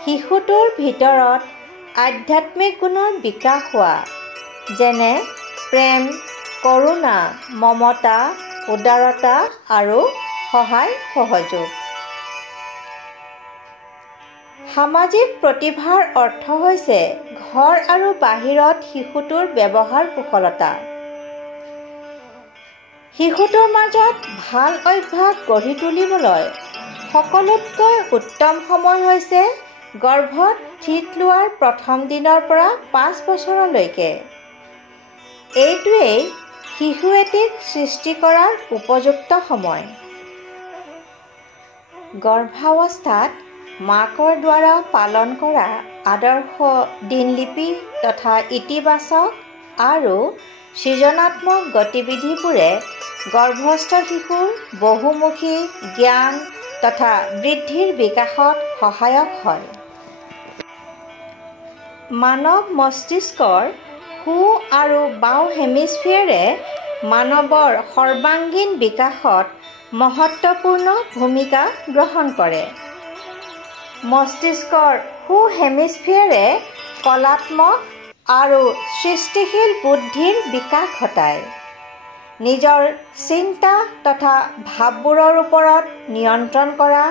শিশুটোৰ ভিতৰত আধ্যাত্মিক গুণৰ বিকাশ হোৱা, যেনে প্ৰেম, কৰুণা, মমতা, উদাৰতা আৰু সহায় সহযোগ। সামাজিক প্ৰতিভাৰ অৰ্থ হৈছে ঘৰ আৰু বাহিৰত শিশুটোৰ ব্যৱহাৰ কুশলতা। শিশুটোৰ মাজত ভাল অভ্যাস গঢ়ি তুলিবলৈ সকলোতকৈ উত্তম সময় হৈছে গৰ্ভত থিত লোৱাৰ প্ৰথম দিনৰ পৰা 5 বছৰলৈকে। এইটোৱেই শিশু এটিক সৃষ্টি কৰাৰ উপযুক্ত সময়। গৰ্ভাৱস্থাত মাকৰ দ্বাৰা পালন কৰা আদৰ্শ দিনলিপি তথা ইতিবাচক আৰু সৃজনাত্মক গতিবিধিবোৰে গৰ্ভস্থ শিশুৰ বহুমুখী জ্ঞান তথা বৃদ্ধিৰ বিকাশত সহায়ক হয়। মানৱ মস্তিষ্কৰ সোঁ আৰু বাওঁ হেমিস্ফিয়াৰে মানৱৰ সৰ্বাংগীন বিকাশত মহত্বপূৰ্ণ ভূমিকা গ্ৰহণ কৰে। মস্তিষ্কৰ সোঁ হেমিস্ফিয়াৰে কলাত্মক আৰু সৃষ্টিশীল বুদ্ধিৰ বিকাশ ঘটায়। নিজৰ চিন্তা তথা ভাৱবোৰৰ ওপৰত নিয়ন্ত্ৰণ কৰা,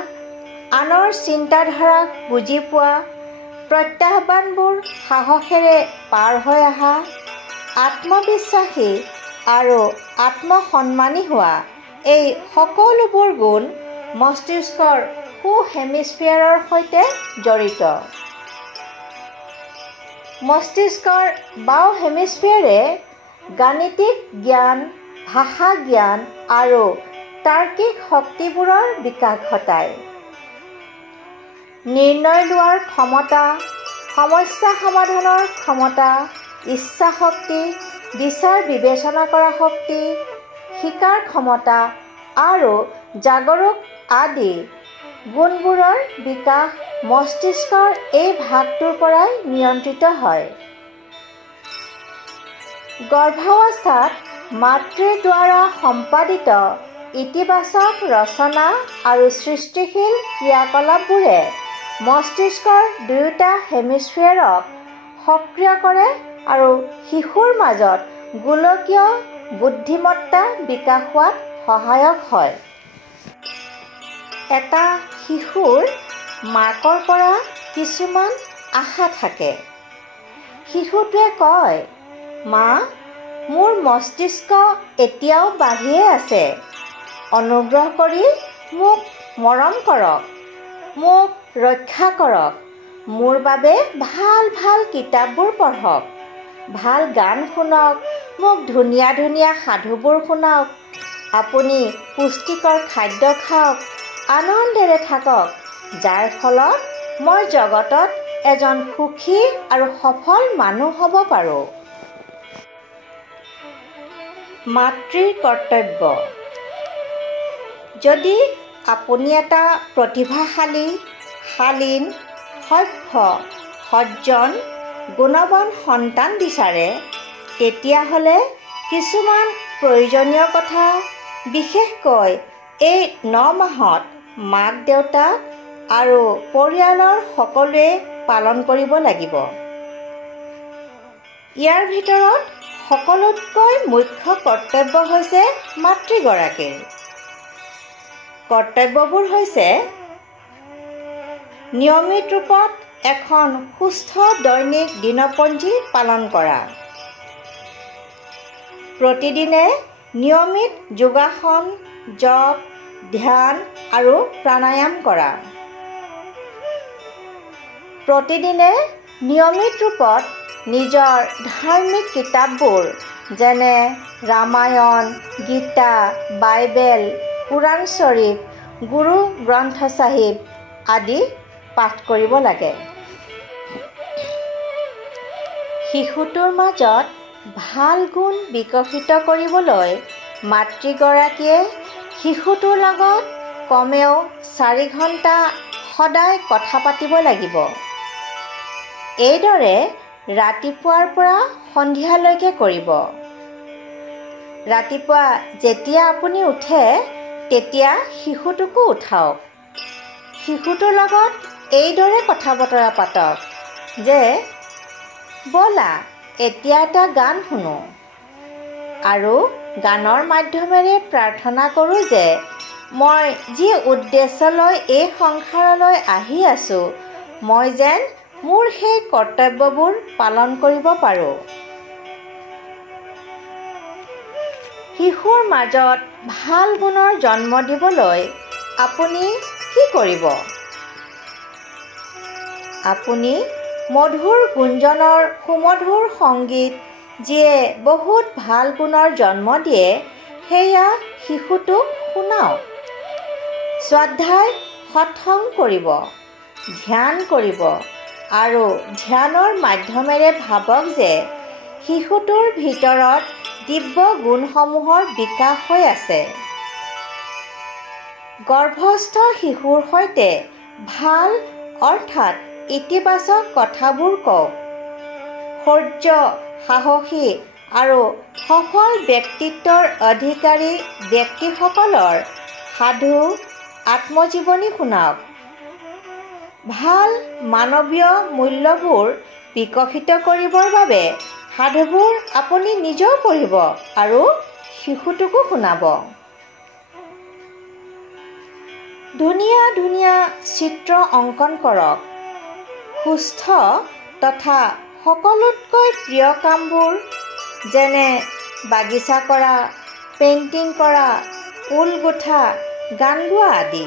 আনৰ চিন্তাধাৰাক বুজি পোৱা, প্ৰত্যাহ্বানবোৰ সাহসেৰে পাৰ হৈ অহা, আত্মবিশ্বাসী আৰু আত্মসন্মানী হোৱা, এই সকলোবোৰ গুণ মস্তিষ্কৰ সোঁ হেমিস্ফিয়াৰৰ সৈতে জড়িত। মস্তিষ্কৰ বাওঁ হেমিস্ফিয়াৰে গাণিতিক জ্ঞান, ভাষা জ্ঞান আৰু তাৰ্কিক শক্তিবোৰৰ বিকাশ ঘটায়। নিৰ্ণয় লোৱাৰ ক্ষমতা, সমস্যা সমাধানৰ ক্ষমতা, ইচ্ছা শক্তি, বিচাৰ বিবেচনা কৰা শক্তি, শিকাৰ ক্ষমতা আৰু জাগৰূক আদি গুণবোৰৰ বিকাশ মস্তিষ্কৰ এই ভাগটোৰ পৰাই নিয়ন্ত্ৰিত হয়। গৰ্ভাৱস্থাত মাতৃৰ দ্বাৰা সম্পাদিত ইতিবাচক ৰচনা আৰু সৃষ্টিশীল ক্ৰিয়াকলাপবোৰে মস্তিষ্কৰ দুয়োটা হেমিস্ফিয়াৰক সক্ৰিয় কৰে আৰু শিশুৰ মাজত গোলকীয় বুদ্ধিমত্তা বিকাশ হোৱাত সহায়ক হয়। এটা শিশুৰ মাকৰ পৰা কিছুমান আশা থাকে। শিশুটোৱে কয়, মা, মোৰ মস্তিষ্ক এতিয়াও বাঢ়িয়ে আছে। অনুগ্ৰহ কৰি মোক মৰম কৰক, মোক ৰক্ষা কৰক, মোৰ বাবে ভাল ভাল কিতাপবোৰ পঢ়ক, ভাল গান শুনক, মোক ধুনীয়া ধুনীয়া সাধুবোৰ শুনাওক, আপুনি পুষ্টিকৰ খাদ্য খাওক, আনন্দেৰে থাকক, যাৰ ফলত মই জগতত এজন সুখী আৰু সফল মানুহ হ'ব পাৰোঁ। মাতৃৰ কৰ্তব্য। যদি আপুনি এটা প্ৰতিভাশালী, শালীন, সভ্য, সজ্জন, গুণৱান সন্তান বিচাৰে, তেতিয়াহ'লে কিছুমান প্ৰয়োজনীয় কথা বিশেষকৈ এই 9 মাহত মাক দেউতাক আৰু পৰিয়ালৰ সকলোৱে পালন কৰিব লাগিব। ইয়াৰ ভিতৰত সকলোতকৈ মুখ্য কৰ্তব্য হৈছে মাতৃগৰাকীৰ। কৰ্তব্যবোৰ হৈছে নিয়মিত ৰূপত এখন সুস্থ দৈনিক দিনপঞ্জী পালন কৰা, প্ৰতিদিনে নিয়মিত যোগাসন, জপ, ধ্যান আৰু প্ৰাণায়াম কৰা, প্ৰতিদিনে নিয়মিত ৰূপত নিজৰ ধাৰ্মিক কিতাপবোৰ যেনে ৰামায়ণ, গীতা, বাইবেল, কুৰাণ শ্বৰীফ, গুৰু গ্ৰন্থ চাহিব আদি পাঠ কৰিব লাগে। শিশুটোৰ মাজত ভাল গুণ বিকশিত কৰিবলৈ মাতৃগৰাকীয়ে শিশুটোৰ লগত কমেও 4 ঘণ্টা সদায় কথা পাতিব লাগিব। এইদৰে ৰাতিপুৱাৰ পৰা সন্ধিয়ালৈকে কৰিব। ৰাতিপুৱা যেতিয়া আপুনি উঠে, তেতিয়া শিশুটোকো উঠাওক। শিশুটোৰ লগত এইদৰে কথা বতৰা পাতক যে, ব'লা এতিয়া এটা গান শুনো, আৰু গানৰ মাধ্যমেৰে প্ৰাৰ্থনা কৰোঁ যে মই যি উদ্দেশ্যলৈ এই সংসাৰলৈ আহি আছোঁ, মই যেন মোৰ সেই কৰ্তব্যবোৰ পালন কৰিব পাৰোঁ। শিশুৰ মাজত ভাল গুণৰ জন্ম দিবলৈ আপুনি কি কৰিব? আপুনি মধুৰ গুঞ্জনৰ সুমধুৰ সংগীত, যিয়ে বহুত ভাল গুণৰ জন্ম দিয়ে, সেয়া শিশুটোক শুনাওক। শ্ৰদ্ধাই সৎসং কৰিব, ধ্যান কৰিব আৰু ধ্যানৰ মাধ্যমেৰে ভাবক যে শিশুটোৰ ভিতৰত দিব্য গুণসমূহৰ বিকাশ হৈ আছে। গৰ্ভস্থ শিশুৰ সৈতে ভাল অৰ্থাৎ ইতিবাচক কথাবোৰ কওক। শৌৰ্য, সাহসী আৰু সফল ব্যক্তিত্বৰ অধিকাৰী ব্যক্তিসকলৰ সাধু, আত্মজীৱনী শুনাওক। ভাল মানৱীয় মূল্যবোৰ বিকশিত কৰিবৰ বাবে সাধুবোৰ আপুনি নিজেও পঢ়িব আৰু শিশুটোকো শুনাব। ধুনীয়া ধুনীয়া চিত্ৰ অংকন কৰক। সুস্থ তথা সকলোতকৈ প্ৰিয় কামবোৰ যেনে বাগিচা কৰা, পেইণ্টিং কৰা, ঊল গোঠা, গান গোৱা আদি।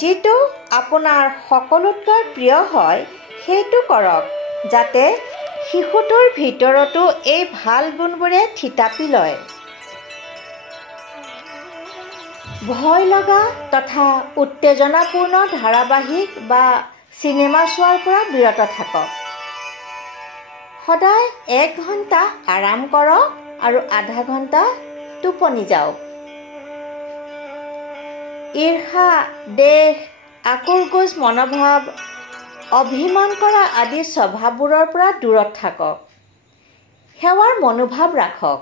যিটো আপোনাৰ সকলোতকৈ প্ৰিয় হয় সেইটো কৰক, যাতে শিশুটোৰ ভিতৰতো এই ভাল গুণবোৰে থিতাপি লয়। ভয় লগা তথা উত্তেজনাপূৰ্ণ ধাৰাবাহিক বা চিনেমা চোৱাৰ পৰা বিৰত থাকক। সদায় 1 ঘণ্টা আৰাম কৰক আৰু আধা ঘণ্টা টোপনি যাওক। ঈৰ্ষা, দেশ, আকুৰগোজ মনোভাৱ, অভিমান কৰা আদি স্বভাৱবোৰৰ পৰা দূৰত থাকক। সেৱাৰ মনোভাৱ ৰাখক।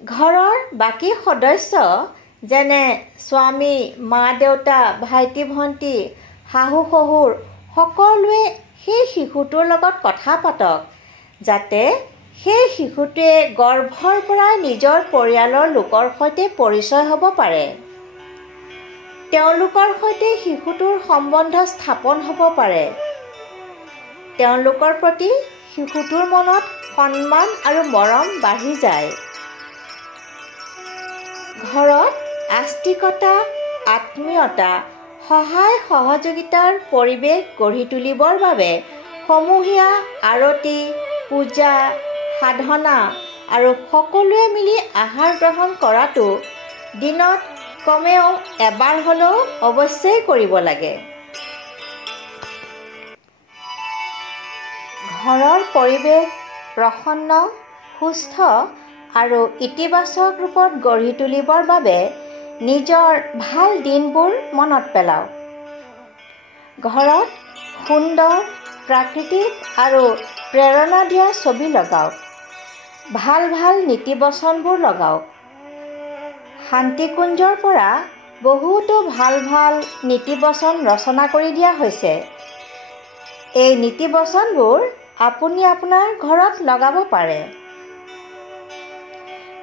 ঘৰৰ বাকী সদস্য যেনে স্বামী, মা-দেউতা, ভাইটি-ভণ্টি, শাহু-শহুৰ সকলোৱে সেই শিশুটোৰ লগত কথা পাতক যাতে সেই শিশুটোৱে গৰ্ভৰ পৰাই নিজৰ পৰিয়ালৰ লোকৰ সৈতে পৰিচয় হ'ব পাৰে। তেওঁলোকৰ সৈতে শিশুটোৰ সম্বন্ধ স্থাপন হ'ব পাৰে। তেওঁলোকৰ প্ৰতি শিশুটোৰ মনত সন্মান আৰু মৰম বাঢ়ি যায়। ঘৰত আস্তিকতা, আত্মীয়তা, সহায় সহযোগিতাৰ পৰিৱেশ গঢ়ি তুলিবৰ বাবে সমূহীয়া আৰতি, পূজা, সাধনা আৰু সকলোৱে মিলি আহাৰ গ্ৰহণ কৰাটো দিনত কমেও এবাৰ হ'লেও অৱশ্যেই কৰিব লাগে। ঘৰৰ পৰিৱেশ প্ৰসন্ন, সুস্থ আৰু ইতিবাচক ৰূপত গঢ়ি তুলিবৰ বাবে নিজৰ ভাল দিনবোৰ মনত পেলাওক। ঘৰত সুন্দৰ, প্ৰাকৃতিক আৰু প্ৰেৰণা দিয়া ছবি লগাওক। ভাল ভাল নীতিবচনবোৰ লগাওক। শান্তিকুঞ্জৰ পৰা বহুতো ভাল ভাল নীতিবচন ৰচনা কৰি দিয়া হৈছে। এই নীতিবচনবোৰ আপুনি আপোনাৰ ঘৰত লগাব পাৰে।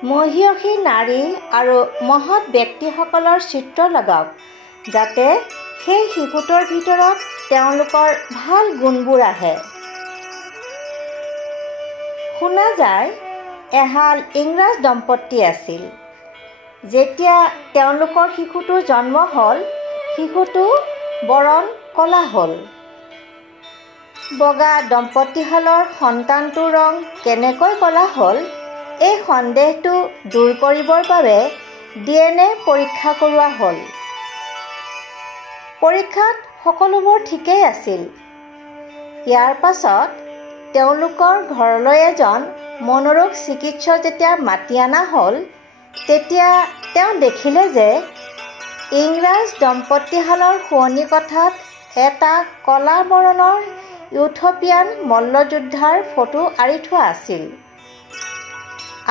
মহিয়সী নাৰী আৰু মহৎ ব্যক্তিসকলৰ চিত্ৰ লগাওক যাতে সেই শিশুটোৰ ভিতৰত তেওঁলোকৰ ভাল গুণবোৰ আহে। শুনা যায় এহাল ইংৰাজ দম্পতী আছিল। যেতিয়া তেওঁলোকৰ শিশুটো জন্ম হ'ল, শিশুটো বৰণ ক'লা হ'ল। বগা দম্পতীহালৰ সন্তানটোৰ ৰং কেনেকৈ ক'লা হ'ল, এই সন্দেহটো দূৰ কৰিবৰ বাবে DNA পৰীক্ষা কৰোৱা হ'ল। পৰীক্ষাত সকলোবোৰ ঠিকেই আছিল। ইয়াৰ পাছত তেওঁলোকৰ ঘৰলৈ এজন মনোৰোগ চিকিৎসক যেতিয়া মাতি অনা হ'ল, তেতিয়া তেওঁ দেখিলে যে ইংৰাজ দম্পতীহালৰ শোৱনি কোঠাত এটা ক'লা বৰণৰ ইউথোপিয়ান মল্লযোদ্ধাৰ ফটো আঁৰি থোৱা আছিল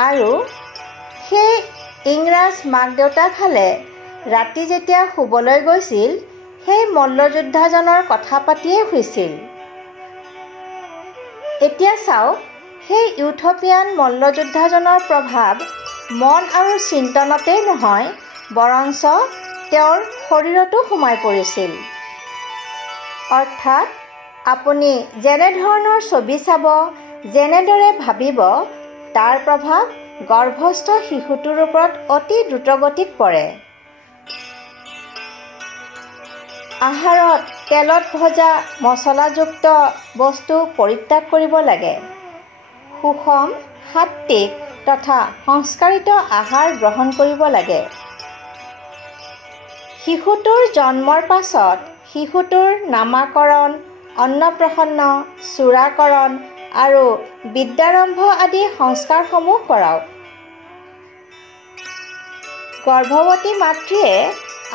আৰু সেই ইংৰাজ মাক-দেউতাকহালে ৰাতি যেতিয়া শুবলৈ গৈছিল, সেই মল্লযোদ্ধাজনৰ কথা পাতিয়েই শুইছিল। এতিয়া চাওক, সেই ইউথোপিয়ান মল্লযোদ্ধাজনৰ প্ৰভাৱ মন আৰু চিন্তনতেই নহয়, বৰঞ্চ তেওঁৰ শৰীৰতো সোমাই পৰিছিল। অৰ্থাৎ আপুনি যেনেধৰণৰ ছবি চাব, যেনেদৰে ভাবিব, তাৰ প্ৰভাৱ গৰ্ভস্থ শিশুটোৰ ওপৰত অতি দ্ৰুতগতিত পৰে। আহাৰত তেলত ভজা মছলাযুক্ত বস্তু পৰিত্যাগ কৰিব লাগে। সুষম, সাত্বিক তথা সংস্কাৰিত আহাৰ গ্ৰহণ কৰিব লাগে। শিশুটোৰ জন্মৰ পাছত শিশুটোৰ নামাকৰণ, অন্নপ্ৰসন্ন, চূড়াকৰণ আৰু বিদ্যাৰম্ভ আদি সংস্কাৰসমূহ কৰাওক। গৰ্ভৱতী মাতৃয়ে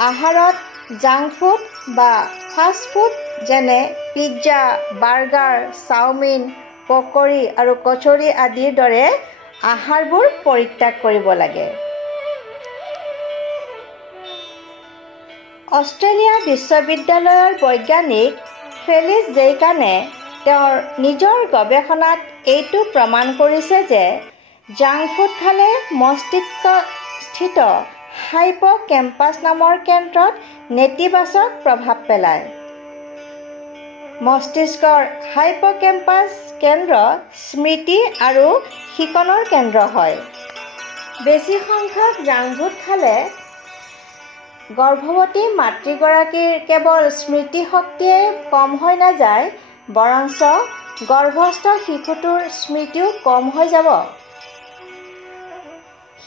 আহাৰত জাংক ফুড বা ফাষ্ট ফুড যেনে পিজ্জা, বাৰ্গাৰ, চাওমিন, পকৰি আৰু কচৰি আদিৰ দৰে আহাৰবোৰ পৰিত্যাগ কৰিব লাগে। অষ্ট্ৰেলিয়া বিশ্ববিদ্যালয়ৰ বৈজ্ঞানিক ফেলিছ জেইকানে তেওঁৰ নিজৰ গৱেষণাত এইটো প্ৰমাণ কৰিছে যে জাংক ফুড খালে মস্তিষ্কস্থিত হাইপ'কেম্পাছ নামৰ কেন্দ্ৰত নেতিবাচক প্ৰভাৱ পেলায়। মস্তিষ্কৰ হাইপ'কেম্পাছ কেন্দ্ৰ স্মৃতি আৰু শিকনৰ কেন্দ্ৰ হয়। বেছি সংখ্যক জাংক ফুড খালে গৰ্ভৱতী মাতৃগৰাকীৰ কেৱল স্মৃতিশক্তিয়ে কম হৈ নাযায়, বৰঞ্চ গৰ্ভস্থ শিশুটোৰ স্মৃতিও কম হৈ যাব।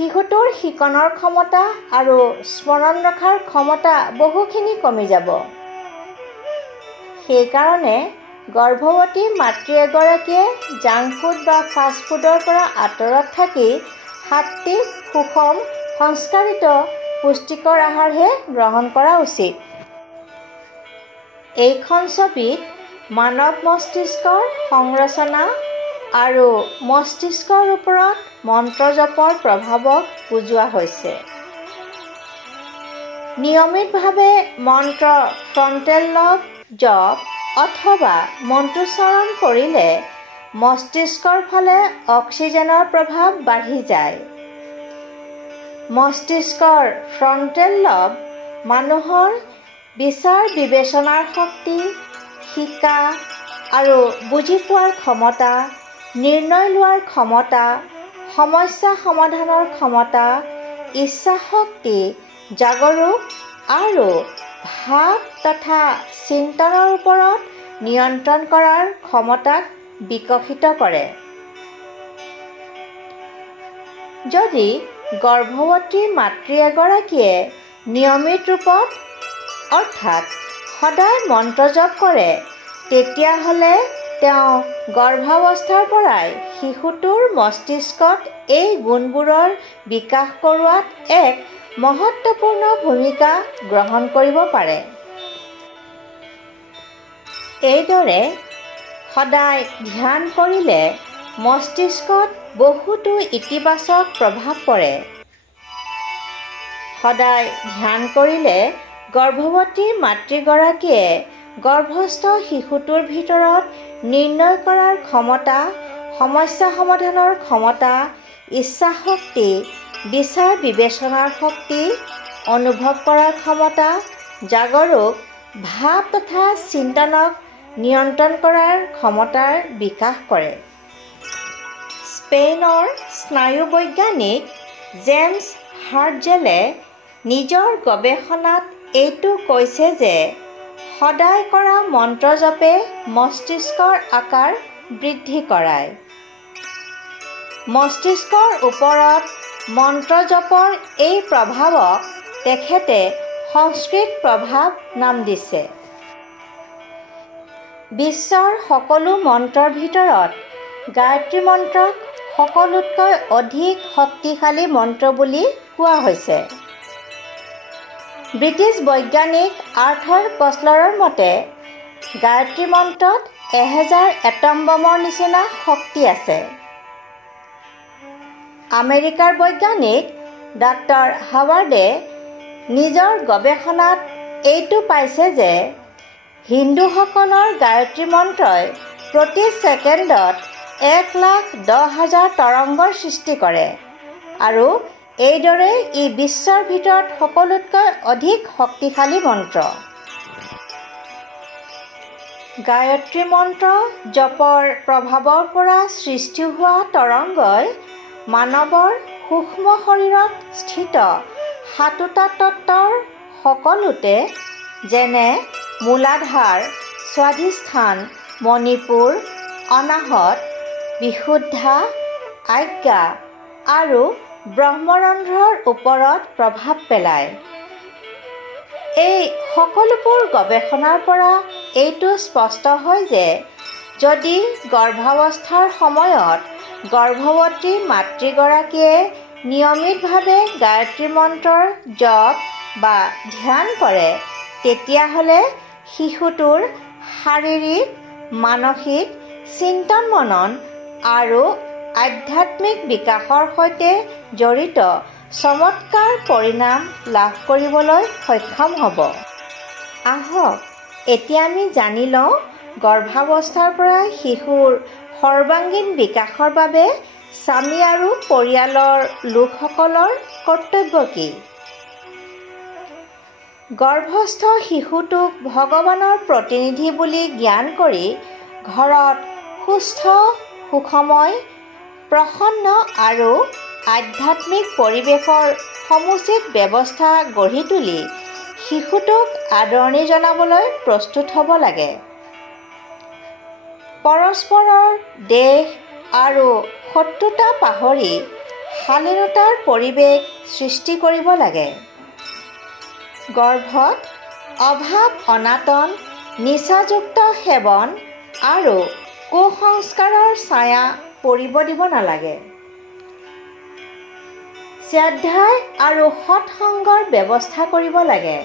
শিশুটোৰ শিকনৰ ক্ষমতা আৰু স্মৰণ ৰখাৰ ক্ষমতা বহুখিনি কমি যাব। সেইকাৰণে গৰ্ভৱতী মাতৃ এগৰাকীয়ে জাংক ফুড বা ফাষ্ট ফুডৰ পৰা আঁতৰত থাকি সাত্বিক, সুষম, সংস্কাৰিত পুষ্টিকৰ আহাৰহে গ্ৰহণ কৰা উচিত। এইখন ছবিত মানৱ মস্তিষ্কৰ সংৰচনা আৰু মস্তিষ্কৰ ওপৰত মন্ত্ৰ জপৰ প্ৰভাৱক বুজোৱা হৈছে। নিয়মিতভাৱে মন্ত্ৰ ফ্ৰণ্টেল লব জপ অথবা মন্ত্ৰোচ্চাৰণ কৰিলে মস্তিষ্কৰ ফালে অক্সিজেনৰ প্ৰভাৱ বাঢ়ি যায়। মস্তিষ্কৰ ফ্ৰণ্টেল লব মানুহৰ বিচাৰ বিবেচনাৰ শক্তি, শিকা আৰু বুজি পোৱাৰ ক্ষমতা, নিৰ্ণয় লোৱাৰ ক্ষমতা, সমস্যা সমাধানৰ ক্ষমতা, ইচ্ছা শক্তি, জাগৰূক আৰু ভাৱ তথা চিন্তনৰ ওপৰত নিয়ন্ত্ৰণ কৰাৰ ক্ষমতাক বিকশিত কৰে। যদি গৰ্ভৱতী মাতৃ এগৰাকীয়ে নিয়মিত ৰূপত অৰ্থাৎ সদায় মন্ত্ৰ জপ কৰে, তেতিয়াহ'লে তেওঁ গৰ্ভাৱস্থাৰ পৰাই শিশুটোৰ মস্তিষ্কত এই গুণবোৰৰ বিকাশ কৰোৱাত এক মহত্বপূৰ্ণ ভূমিকা গ্ৰহণ কৰিব পাৰে। এইদৰে সদায় ধ্যান কৰিলে মস্তিষ্কত বহুতো ইতিবাচক প্ৰভাৱ পৰে। সদায় ধ্যান কৰিলে গৰ্ভৱতী মাতৃগৰাকীয়ে গৰ্ভস্থ শিশুটোৰ ভিতৰত নিৰ্ণয় কৰাৰ ক্ষমতা, সমস্যা সমাধানৰ ক্ষমতা, ইচ্ছা শক্তি, বিচাৰ বিবেচনাৰ শক্তি, অনুভৱ কৰাৰ ক্ষমতা, জাগৰূক ভাৱ তথা চিন্তনক নিয়ন্ত্ৰণ কৰাৰ ক্ষমতাৰ বিকাশ কৰে। স্পেইনৰ স্নায়ু বৈজ্ঞানিক জেমছ হাৰ্টজেলে নিজৰ গৱেষণাত এইটো কৈছে যে সদায় কৰা মন্ত্ৰ জপে মস্তিষ্কৰ আকাৰ বৃদ্ধি কৰায়। মস্তিষ্কৰ ওপৰত মন্ত্ৰ জপৰ এই প্ৰভাৱক তেখেতে সংস্কৃত প্ৰভাৱ নাম দিছে। বিশ্বৰ সকলো মন্ত্ৰৰ ভিতৰত গায়ত্ৰী মন্ত্ৰক সকলোতকৈ অধিক শক্তিশালী মন্ত্ৰ বুলি কোৱা হৈছে। ব্ৰিটিছ বৈজ্ঞানিক আৰ্থৰ কছলাৰৰ মতে গায়ত্ৰী মন্ত্ৰত 1000 এটম বমৰ নিচিনা শক্তি আছে। আমেৰিকাৰ বৈজ্ঞানিক ডাক্তৰ হাৱাৰ্ডে নিজৰ গৱেষণাত এইটো পাইছে যে হিন্দুসকলৰ গায়ত্ৰী মন্ত্ৰই প্ৰতি ছেকেণ্ডত 1,10,000 তৰংগৰ সৃষ্টি কৰে আৰু এইদৰে ই বিশ্বৰ ভিতৰত সকলোতকৈ অধিক শক্তিশালী মন্ত্ৰ। গায়ত্ৰী মন্ত্ৰ জপৰ প্ৰভাৱৰ পৰা সৃষ্টি হোৱা তৰংগই মানৱৰ সূক্ষ্ম শৰীৰত স্থিত 7টা তত্ত্বৰ সকলোতে যেনে মূলাধাৰ, স্বাধিষ্ঠান, মণিপুৰ, অনাহত, বিশুদ্ধা, আজ্ঞা আৰু ব্ৰহ্মৰন্ধ্ৰৰ ওপৰত প্ৰভাৱ পেলায়। এই সকলোবোৰ গৱেষণাৰ পৰা এইটো স্পষ্ট হয় যে যদি গৰ্ভাৱস্থাৰ সময়ত গৰ্ভৱতী মাতৃগৰাকীয়ে নিয়মিতভাৱে গায়ত্ৰী মন্ত্ৰৰ জপ বা ধ্যান কৰে, তেতিয়াহ'লে শিশুটোৰ শাৰীৰিক, মানসিক, চিন্তন মনন আৰু আধ্যাত্মিক বিকাশৰ সৈতে জড়িত চমৎকাৰ পৰিণাম লাভ কৰিবলৈ সক্ষম হ'ব। আহক এতিয়া আমি জানি লওঁ গৰ্ভাৱস্থাৰ পৰা শিশুৰ সৰ্বাংগীন বিকাশৰ বাবে স্বামী আৰু পৰিয়ালৰ লোকসকলৰ কৰ্তব্য কি। গৰ্ভস্থ শিশুটোক ভগৱানৰ প্ৰতিনিধি বুলি জ্ঞান কৰি ঘৰত সুস্থ, সুখময়, প্ৰসন্ন আৰু আধ্যাত্মিক পৰিৱেশৰ সমুচিত ব্যৱস্থা গঢ়ি তুলি শিশুটোক আদৰণি জনাবলৈ প্ৰস্তুত হ'ব লাগে। পৰস্পৰৰ দেশ আৰু শত্ৰুতা পাহৰি শালীনতাৰ পৰিৱেশ সৃষ্টি কৰিব লাগে। গৰ্ভত অভাৱ অনাটন, নিচাযুক্ত সেৱন আৰু কুসংস্কাৰৰ ছায়া পৰিব দিব নালাগে। স্বাধ্যায় আৰু সৎসংগৰ ব্যৱস্থা কৰিব লাগে।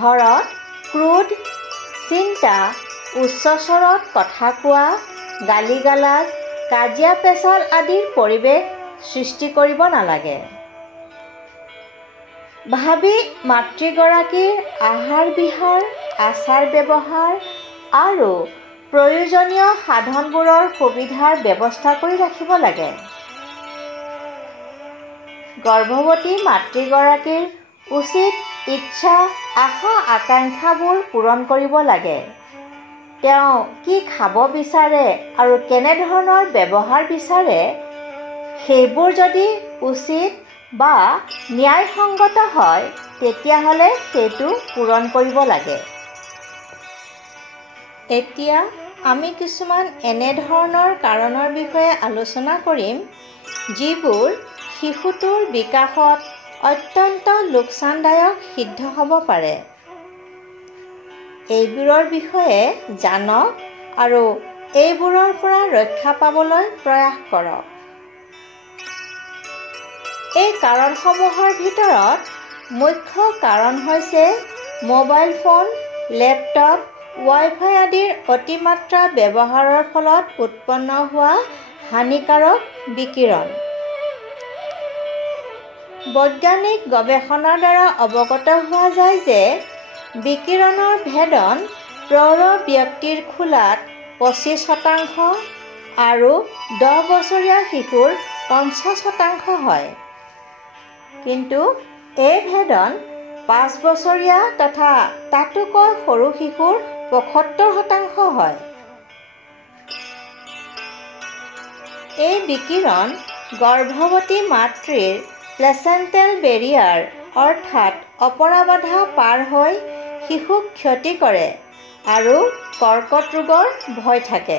ঘৰত ক্ৰোধ, চিন্তা, উচ্চস্বৰত কথা কোৱা, গালিগালাজ, কাজিয়া পেচাল আদিৰ পৰিৱেশ সৃষ্টি কৰিব নালাগে। ভাবী মাতৃগৰাকীৰ আহাৰ বিহাৰ, আচাৰ ব্যৱহাৰ আৰু প্ৰয়োজনীয় সাধনবোৰৰ সুবিধাৰ ব্যৱস্থা কৰি ৰাখিব লাগে। গৰ্ভৱতী মাতৃগৰাকীৰ উচিত ইচ্ছা, আশা আকাংক্ষাবোৰ পূৰণ কৰিব লাগে। তেওঁ কি খাব বিচাৰে আৰু কেনেধৰণৰ ব্যৱহাৰ বিচাৰে, সেইবোৰ যদি উচিত বা ন্যায়সংগত হয় তেতিয়াহ'লে সেইটো পূৰণ কৰিব লাগে। এতিয়া আমি কিছুমান এনেধৰণৰ কাৰণৰ বিষয়ে আলোচনা কৰিম যিবোৰ শিশুটোৰ বিকাশত অত্যন্ত লোকচানদায়ক সিদ্ধ হ'ব পাৰে। এইবোৰৰ বিষয়ে জানক আৰু এইবোৰৰ পৰা ৰক্ষা পাবলৈ প্ৰয়াস কৰক। এই কাৰণসমূহৰ ভিতৰত মুখ্য কাৰণ হৈছে মোবাইল ফোন, লেপটপ, ৱাইফাই আদিৰ অতিমাত্ৰা ব্যৱহাৰৰ ফলত উৎপন্ন হোৱা হানিকাৰক বিকিৰণ। বৈজ্ঞানিক গৱেষণাৰ দ্বাৰা অৱগত হোৱা যায় যে বিকিৰণৰ ভেদন প্ৰৌঢ় ব্যক্তিৰ খোলাত 25% আৰু 10 বছৰীয়া শিশুৰ 50% হয়। কিন্তু এই ভেদন 5 বছৰীয়া তথা তাতোকৈ সৰু শিশুৰ 75% হয়। এই বিকিৰণ গৰ্ভৱতী মাতৃৰ প্লেচেণ্টেল বেৰিয়াৰ অৰ্থাৎ অপৰাবাধা পাৰ হৈ শিশুক ক্ষতি কৰে আৰু কৰ্কট ৰোগৰ ভয় থাকে।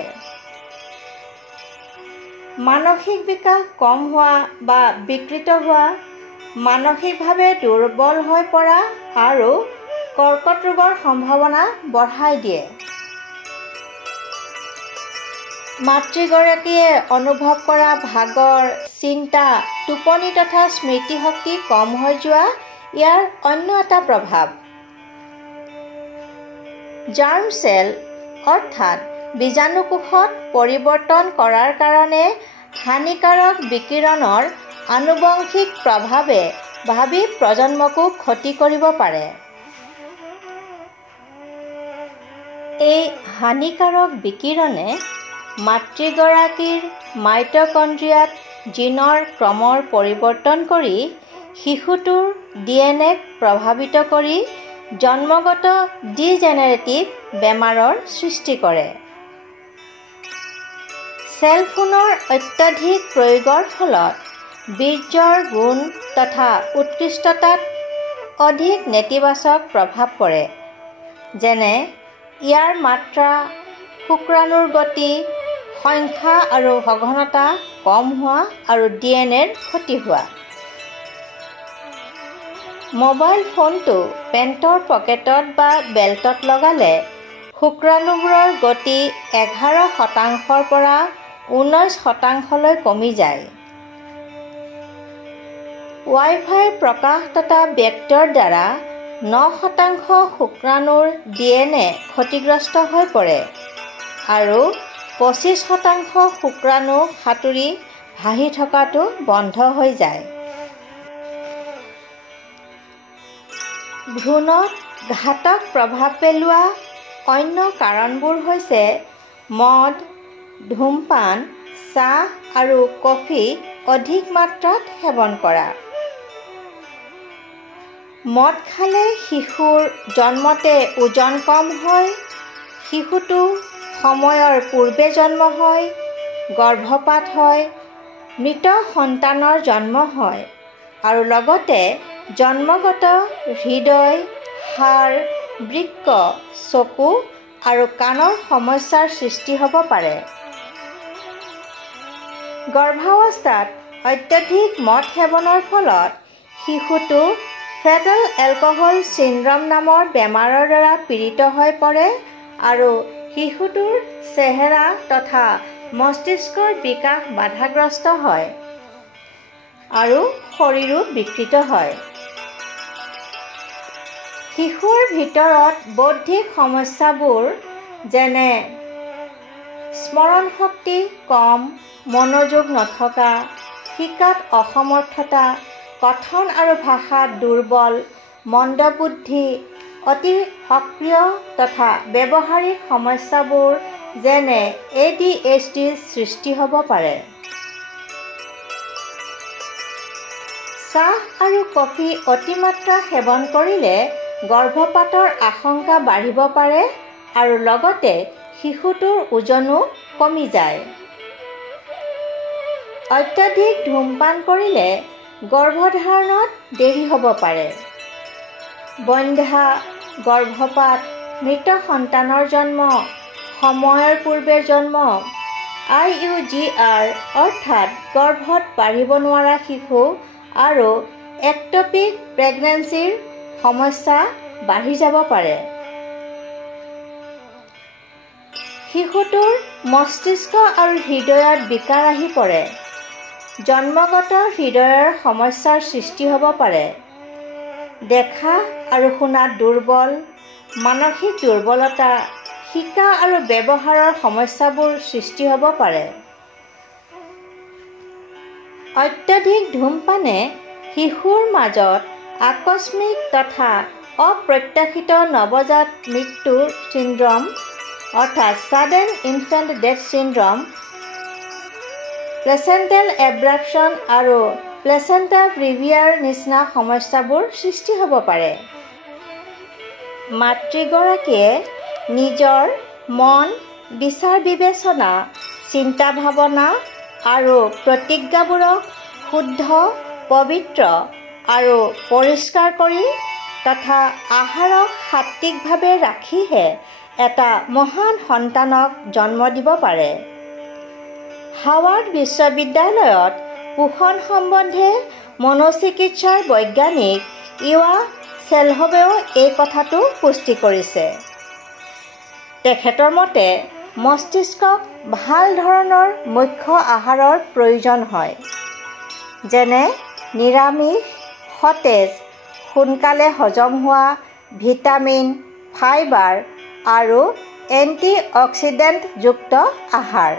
মানসিক বিকাশ কম হোৱা বা বিকৃত হোৱা, মানসিকভাৱে দুৰ্বল হৈ পৰা আৰু কৰ্কট ৰোগৰ সম্ভাৱনা বঢ়াই দিয়ে। মাতৃগৰাকীয়ে অনুভৱ কৰা ভাগৰ, চিন্তা, টোপনি তথা স্মৃতিশক্তি কম হৈ যোৱা ইয়াৰ অন্য এটা প্ৰভাৱ। জাৰ্ম চেল অৰ্থাৎ বীজাণুকোষত পৰিৱৰ্তন কৰাৰ কাৰণে হানিকাৰক বিকিৰণৰ আনুবংশিক প্ৰভাৱে ভাবী প্ৰজন্মকো ক্ষতি কৰিব পাৰে। এই হানিকাৰক বিকিৰণে মাতৃগৰাকীৰ মাইটকণ্ড্ৰিয়াত জিনৰ ক্ৰমৰ পৰিৱৰ্তন কৰি শিশুটোৰ ডিএনএক প্ৰভাৱিত কৰি জন্মগত ডিজেনেৰেটিভ বেমাৰৰ সৃষ্টি কৰে। চেল ফোনৰ অত্যাধিক প্ৰয়োগৰ ফলত বীৰ্যৰ গুণ তথা উৎকৃষ্টতাত অধিক নেতিবাচক প্ৰভাৱ পৰে, যেনে ইয়াৰ মাত্ৰা, শুক্ৰাণুৰ গতি, সংখ্যা আৰু সঘনতা কম হোৱা আৰু ডিএনএৰ ক্ষতি হোৱা। মোবাইল ফোনটো পেণ্টৰ পকেটত বা বেল্টত লগালে শুক্ৰাণুবোৰৰ গতি 11% পৰা 19% কমি যায়। ৱাইফাইৰ প্ৰকাশ তথা বেক্টৰ দ্বাৰা 9% শুক্ৰাণুৰ ডিএনএ ক্ষতিগ্ৰস্ত হৈ পৰে আৰু 25% শুক্ৰাণু সাঁতুৰি ভাহি থকাটো বন্ধ হৈ যায়। ভ্ৰূণত ঘাতক প্ৰভাৱ পেলোৱা অন্য কাৰণবোৰ হৈছে মদ, ধূমপান, চাহ আৰু কফি অধিক মাত্ৰাত সেৱন কৰা। মদ খালে শিশুৰ জন্মতে ওজন কম হয়, শিশুটো সময়ৰ পূৰ্বে জন্ম হয়, গৰ্ভপাত হয়, মৃত সন্তানৰ জন্ম হয় আৰু লগতে জন্মগত হৃদয়, হাড়, বৃক্ক, চকু আৰু কাণৰ সমস্যাৰ সৃষ্টি হ'ব পাৰে। গৰ্ভাৱস্থাত অত্যধিক মদ সেৱনৰ ফলত শিশুটো ফেটাল এলকহল চিণ্ড্ৰম নামৰ বেমাৰৰ দ্বাৰা পীড়িত হৈ পৰে আৰু শিশুটোৰ চেহেৰা তথা মস্তিষ্কৰ বিকাশ বাধাগ্ৰস্ত হয় আৰু শৰীৰো বিকৃত হয়। শিশুৰ ভিতৰত বৌদ্ধিক সমস্যাবোৰ যেনে স্মৰণ শক্তি কম, মনোযোগ নথকা, শিকাত অসমৰ্থতা, কথন আৰু ভাষাত দুৰ্বল, মন্দবুদ্ধি, অতি সক্ৰিয় তথা ব্যৱহাৰিক সমস্যাবোৰ যেনে ADHDৰ সৃষ্টি হ'ব পাৰে। চাহ আৰু কফি অতিমাত্ৰা সেৱন কৰিলে গৰ্ভপাতৰ আশংকা বাঢ়িব পাৰে আৰু লগতে শিশুটোৰ ওজনো কমি যায়। অত্যধিক ধূমপান কৰিলে গৰ্ভধাৰণত দেৰি হ'ব পাৰে। বন্ধ্যা, গৰ্ভপাত, মৃত সন্তানৰ জন্ম, সময়ৰ পূৰ্বে জন্ম, IUGR অৰ্থাৎ গৰ্ভত বাঢ়িব নোৱাৰা শিশু আৰু এক্টপিক প্ৰেগনেন্সিৰ সমস্যা বাঢ়ি যাব পাৰে। শিশুটোৰ মস্তিষ্ক আৰু হৃদয়ত বিকাৰ আহি পৰে। জন্মগত হৃদয়ৰ সমস্যাৰ সৃষ্টি হ'ব পাৰে। দেখা আৰু শুনাত দুৰ্বল, মানসিক দুৰ্বলতা, শিকা আৰু ব্যৱহাৰৰ সমস্যাবোৰ সৃষ্টি হ'ব পাৰে। অত্যধিক ধূমপানে শিশুৰ মাজত আকস্মিক তথা অপ্ৰত্যাশিত নৱজাত মৃত্যু চিণ্ড্ৰম অৰ্থাৎ ছাডেন ইনফেণ্ট ডেথ চিণ্ড্ৰম, প্লেচেণ্টেল এব্ৰাপশ্যন আৰু প্লেচেণ্টা প্ৰিভিয়াৰ নিচিনা সমস্যাবোৰ সৃষ্টি হ'ব পাৰে। মাতৃগৰাকীয়ে নিজৰ মন, বিচাৰ বিবেচনা, চিন্তা ভাৱনা আৰু প্ৰতিজ্ঞাবোৰক শুদ্ধ, পবিত্ৰ আৰু পৰিষ্কাৰ কৰি তথা আহাৰক সাত্বিকভাৱে ৰাখিহে এটা মহান সন্তানক জন্ম দিব পাৰে। হাৱাৰ্ড বিশ্ববিদ্যালয়ত পোষণ সম্বন্ধে মনোচিকিৎসাৰ বৈজ্ঞানিক ইৱা চেলহবেও এই কথাটো পুষ্টি কৰিছে। তেখেতৰ মতে মস্তিষ্কক ভাল ধৰণৰ মুখ্য আহাৰৰ প্ৰয়োজন হয়, যেনে নিৰামিষ, সতেজ, সোনকালে হজম হোৱা, ভিটামিন, ফাইবাৰ আৰু এণ্টি অক্সিডেণ্টযুক্ত আহাৰ।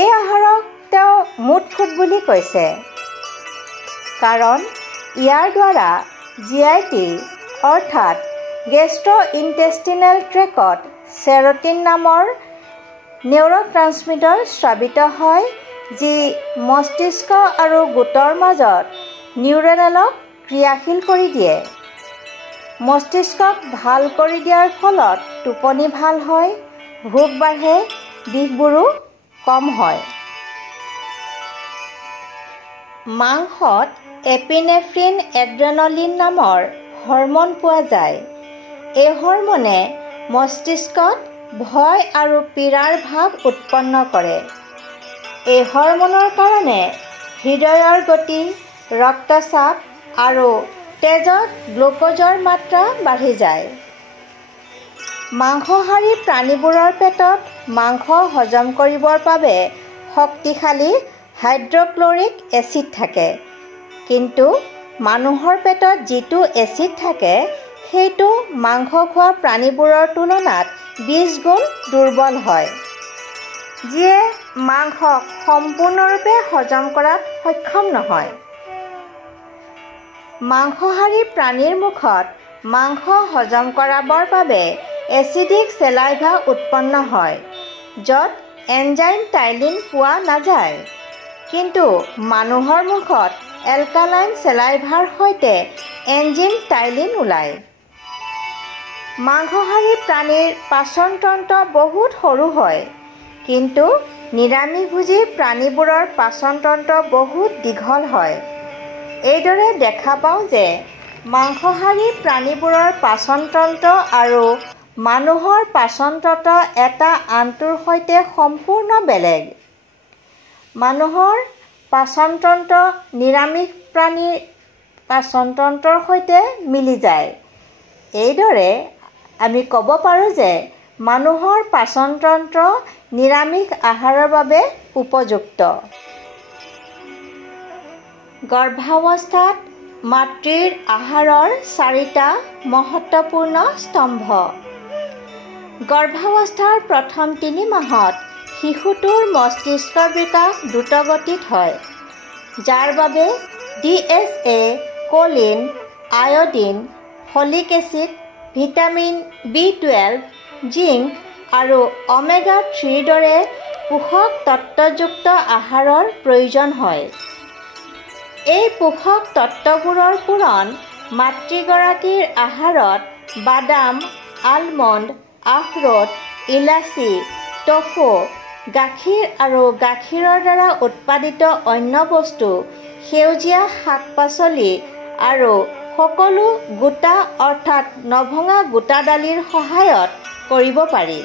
এই আহাৰক তেওঁ মুড ফুড বুলি কৈছে, কাৰণ ইয়াৰ দ্বাৰা GIT অৰ্থাৎ গেষ্ট্ৰইণ্টেষ্টিনেল ট্ৰেকত চেৰ'টিন নামৰ নিউৰ'ট্ৰান্সমিটাৰ স্ৰাৱিত হয়, যি মস্তিষ্ক আৰু গোটৰ মাজত নিউৰনেলক ক্ৰিয়াশীল কৰি দিয়ে। মস্তিষ্কক ভাল কৰি দিয়াৰ ফলত টোপনি ভাল হয়, ভোক বাঢ়ে, বিষবোৰো কম হয়। মাংসত এপিনেফ্ৰিন এড্ৰেনলিন নামৰ হৰম'ন পোৱা যায়। এই হৰম'নে মস্তিষ্কত ভয় আৰু পীড়াৰ ভাৱ উৎপন্ন কৰে। এই হৰম'নৰ কাৰণে হৃদয়ৰ গতি, ৰক্তচাপ আৰু তেজত গ্লুক'জৰ মাত্ৰা বাঢ়ি যায়। মাংসহাৰী প্ৰাণীবোৰৰ পেটত মাংস হজম কৰিবৰ বাবে শক্তিশালী হাইড্ৰক্লৰিক এচিড থাকে, কিন্তু মানুহৰ পেটত যিটো এচিড থাকে সেইটো মাংস খোৱা প্ৰাণীবোৰৰ তুলনাত 20 গুণ দুৰ্বল হয়, যিয়ে মাংসক সম্পূৰ্ণৰূপে হজম কৰাত সক্ষম নহয়। মাংসহাৰী প্ৰাণীৰ মুখত মাংস হজম কৰাবৰ বাবে এচিডিক চেলাইভা উৎপন্ন হয়, য'ত এনজাইম টাইলিন পোৱা নাযায়, কিন্তু মানুহৰ মুখত এলকালাইন চেলাইভাৰ সৈতে এনজিম টাইলিন ওলায়। মাংসহাৰী প্ৰাণীৰ পাচনতন্ত্ৰ বহুত সৰু হয়, কিন্তু নিৰামিষভোজী প্ৰাণীবোৰৰ পাচনতন্ত্ৰ বহুত দীঘল হয়। এইদৰে দেখা পাওঁ যে মাংসহাৰী প্ৰাণীবোৰৰ পাচনতন্ত্ৰ আৰু মানুহৰ পাচনতন্ত্ৰ এটা আনটোৰ সৈতে সম্পূৰ্ণ বেলেগ। মানুহৰ পাচনতন্ত্ৰ নিৰামিষ প্ৰাণীৰ পাচনতন্ত্ৰৰ সৈতে মিলি যায়। এইদৰে আমি ক'ব পাৰোঁ যে মানুহৰ পাচনতন্ত্ৰ নিৰামিষ আহাৰৰ বাবে উপযুক্ত। গৰ্ভাৱস্থাত মাতৃৰ আহাৰৰ 4টা মহত্ত্বপূৰ্ণ স্তম্ভ। গৰ্ভাৱস্থাৰ প্ৰথম 3 মাহত শিশুটোৰ মস্তিষ্কৰ বিকাশ দ্ৰুতগতিত হয়, যাৰ বাবে DHA, Colin, iodine, folic acid, vitamin B12, zinc আৰু omega-3 দৰে পোষক তত্ত্বযুক্ত আহাৰৰ প্ৰয়োজন হয়। এই পোষক তত্ত্ববোৰৰ পূৰণ মাতৃগৰাকীৰ আহাৰত বাদাম, আলমণ্ড, আখৰোট, ইলাচি, টফু, গাখীৰ আৰু গাখীৰৰ দ্বাৰা উৎপাদিত অন্য বস্তু, সেউজীয়া শাক-পাচলি আৰু সকলো গোটা অৰ্থাৎ নভঙা গোটা দালিৰ সহায়ত কৰিব পাৰি।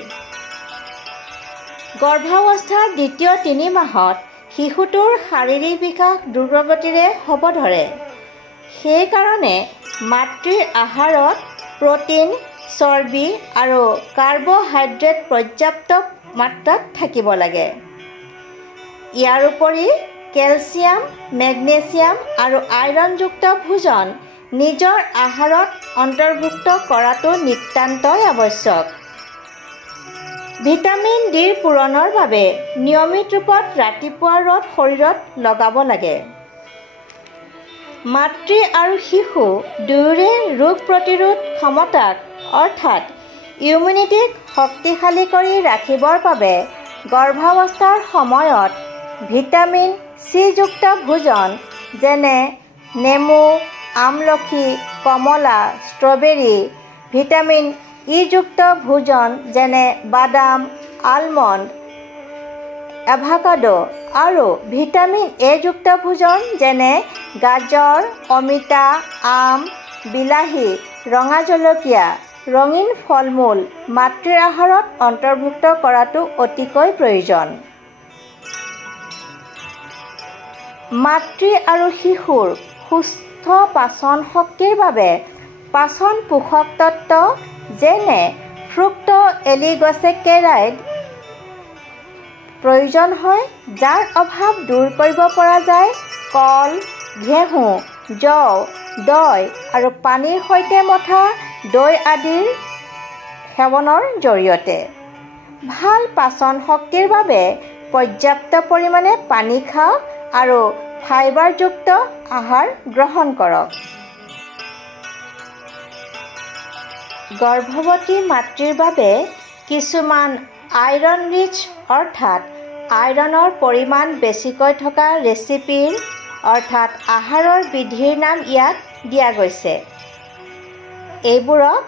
গৰ্ভাৱস্থাৰ দ্বিতীয় 3 মাহত শিশুটোৰ শাৰীৰিক বিকাশ দ্ৰুতগতিৰে হ'ব ধৰে। সেইকাৰণে মাতৃৰ আহাৰত প্ৰ'টিন, চৰ্বি আৰু কাৰ্বহাইড্ৰেট পৰ্যাপ্ত মাত্ৰাত থাকিব লাগে। ইয়াৰ উপৰি কেলছিয়াম, মেগনেছিয়াম আৰু আইৰণযুক্ত ভোজন নিজৰ আহাৰত অন্তৰ্ভুক্ত কৰাটো নিতান্তই আৱশ্যক। ভিটামিন ডিৰ পূৰণৰ বাবে নিয়মিত ৰূপত ৰাতিপুৱাৰ ৰ'দ শৰীৰত লগাব লাগে। মাতৃ আৰু শিশু দুয়োৰে ৰোগ প্ৰতিৰোধ ক্ষমতাক অৰ্থাৎ ইমিউনিটিক শক্তিশালী কৰি ৰাখিবৰ বাবে গৰ্ভাৱস্থাৰ সময়ত ভিটামিন চি-যুক্ত ভোজন যেনে নেমু, আমলখি, কমলা, ষ্ট্ৰবেৰী, ভিটামিন ই-যুক্ত ভোজন যেনে বাদাম, আলমণ্ড, এভাকাডো আৰু ভিটামিন এ-যুক্ত ভোজন যেনে গাজৰ, অমিতা, আম, বিলাহী, ৰঙা জলকীয়া, ৰঙীন ফল-মূল মাতৃৰ আহাৰত অন্তৰ্ভুক্ত কৰাটো অতিকৈ প্ৰয়োজন। মাতৃ আৰু শিশুৰ সুস্থ পাচন শক্তিৰ বাবে পাচন পোষক তত্ত্ব যেনে ফ্ৰুক্টোএলিগোছেকেৰাইড প্ৰয়োজন হয়, যাৰ অভাৱ দূৰ কৰিব পৰা যায় কল, ঘেঁহু, জও, দৈ আৰু পানীৰ সৈতে মথা দৈ আদিৰ সেৱনৰ জৰিয়তে। ভাল পাচন শক্তিৰ বাবে পৰ্যাপ্ত পৰিমাণে পানী খাওক আৰু ফাইবাৰযুক্ত আহাৰ গ্ৰহণ কৰক। গৰ্ভৱতী মাতৃৰ বাবে কিছুমান আইৰণ ৰিচ অৰ্থাৎ আইৰণৰ পৰিমাণ বেছিকৈ থকা ৰেচিপিৰ অৰ্থাৎ আহাৰৰ বিধিৰ নাম ইয়াত দিয়া গৈছে। এইবোৰক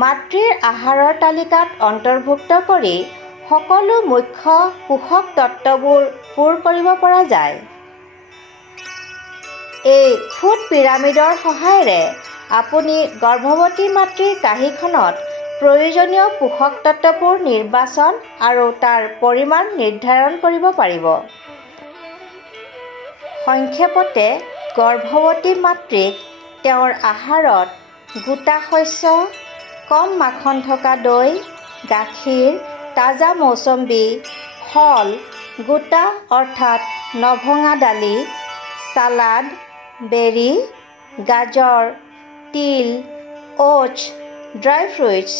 মাতৃৰ আহাৰৰ তালিকাত অন্তৰ্ভুক্ত কৰি সকলো মুখ্য পোষক তত্ত্ববোৰ পূৰ কৰিব পৰা যায়। এই ফুড পিৰামিডৰ সহায়েৰে আপুনি গৰ্ভৱতী মাতৃৰ কাঁহীখনত প্ৰয়োজনীয় পোষক তত্ত্ববোৰ নিৰ্বাচন আৰু তাৰ পৰিমাণ নিৰ্ধাৰণ কৰিব পাৰিব। সংক্ষেপতে গৰ্ভৱতী মাতৃক তেওঁৰ আহাৰত গোটা শস্য, কম মাখন থকা দৈ, গাখীৰ, তাজা মৌচম্বী, ফল, গোটা অৰ্থাৎ নভঙা দালি, চালাড, বেৰী, গাজৰ, তিল, অ'টছ, ড্ৰাই ফ্ৰুইটছ,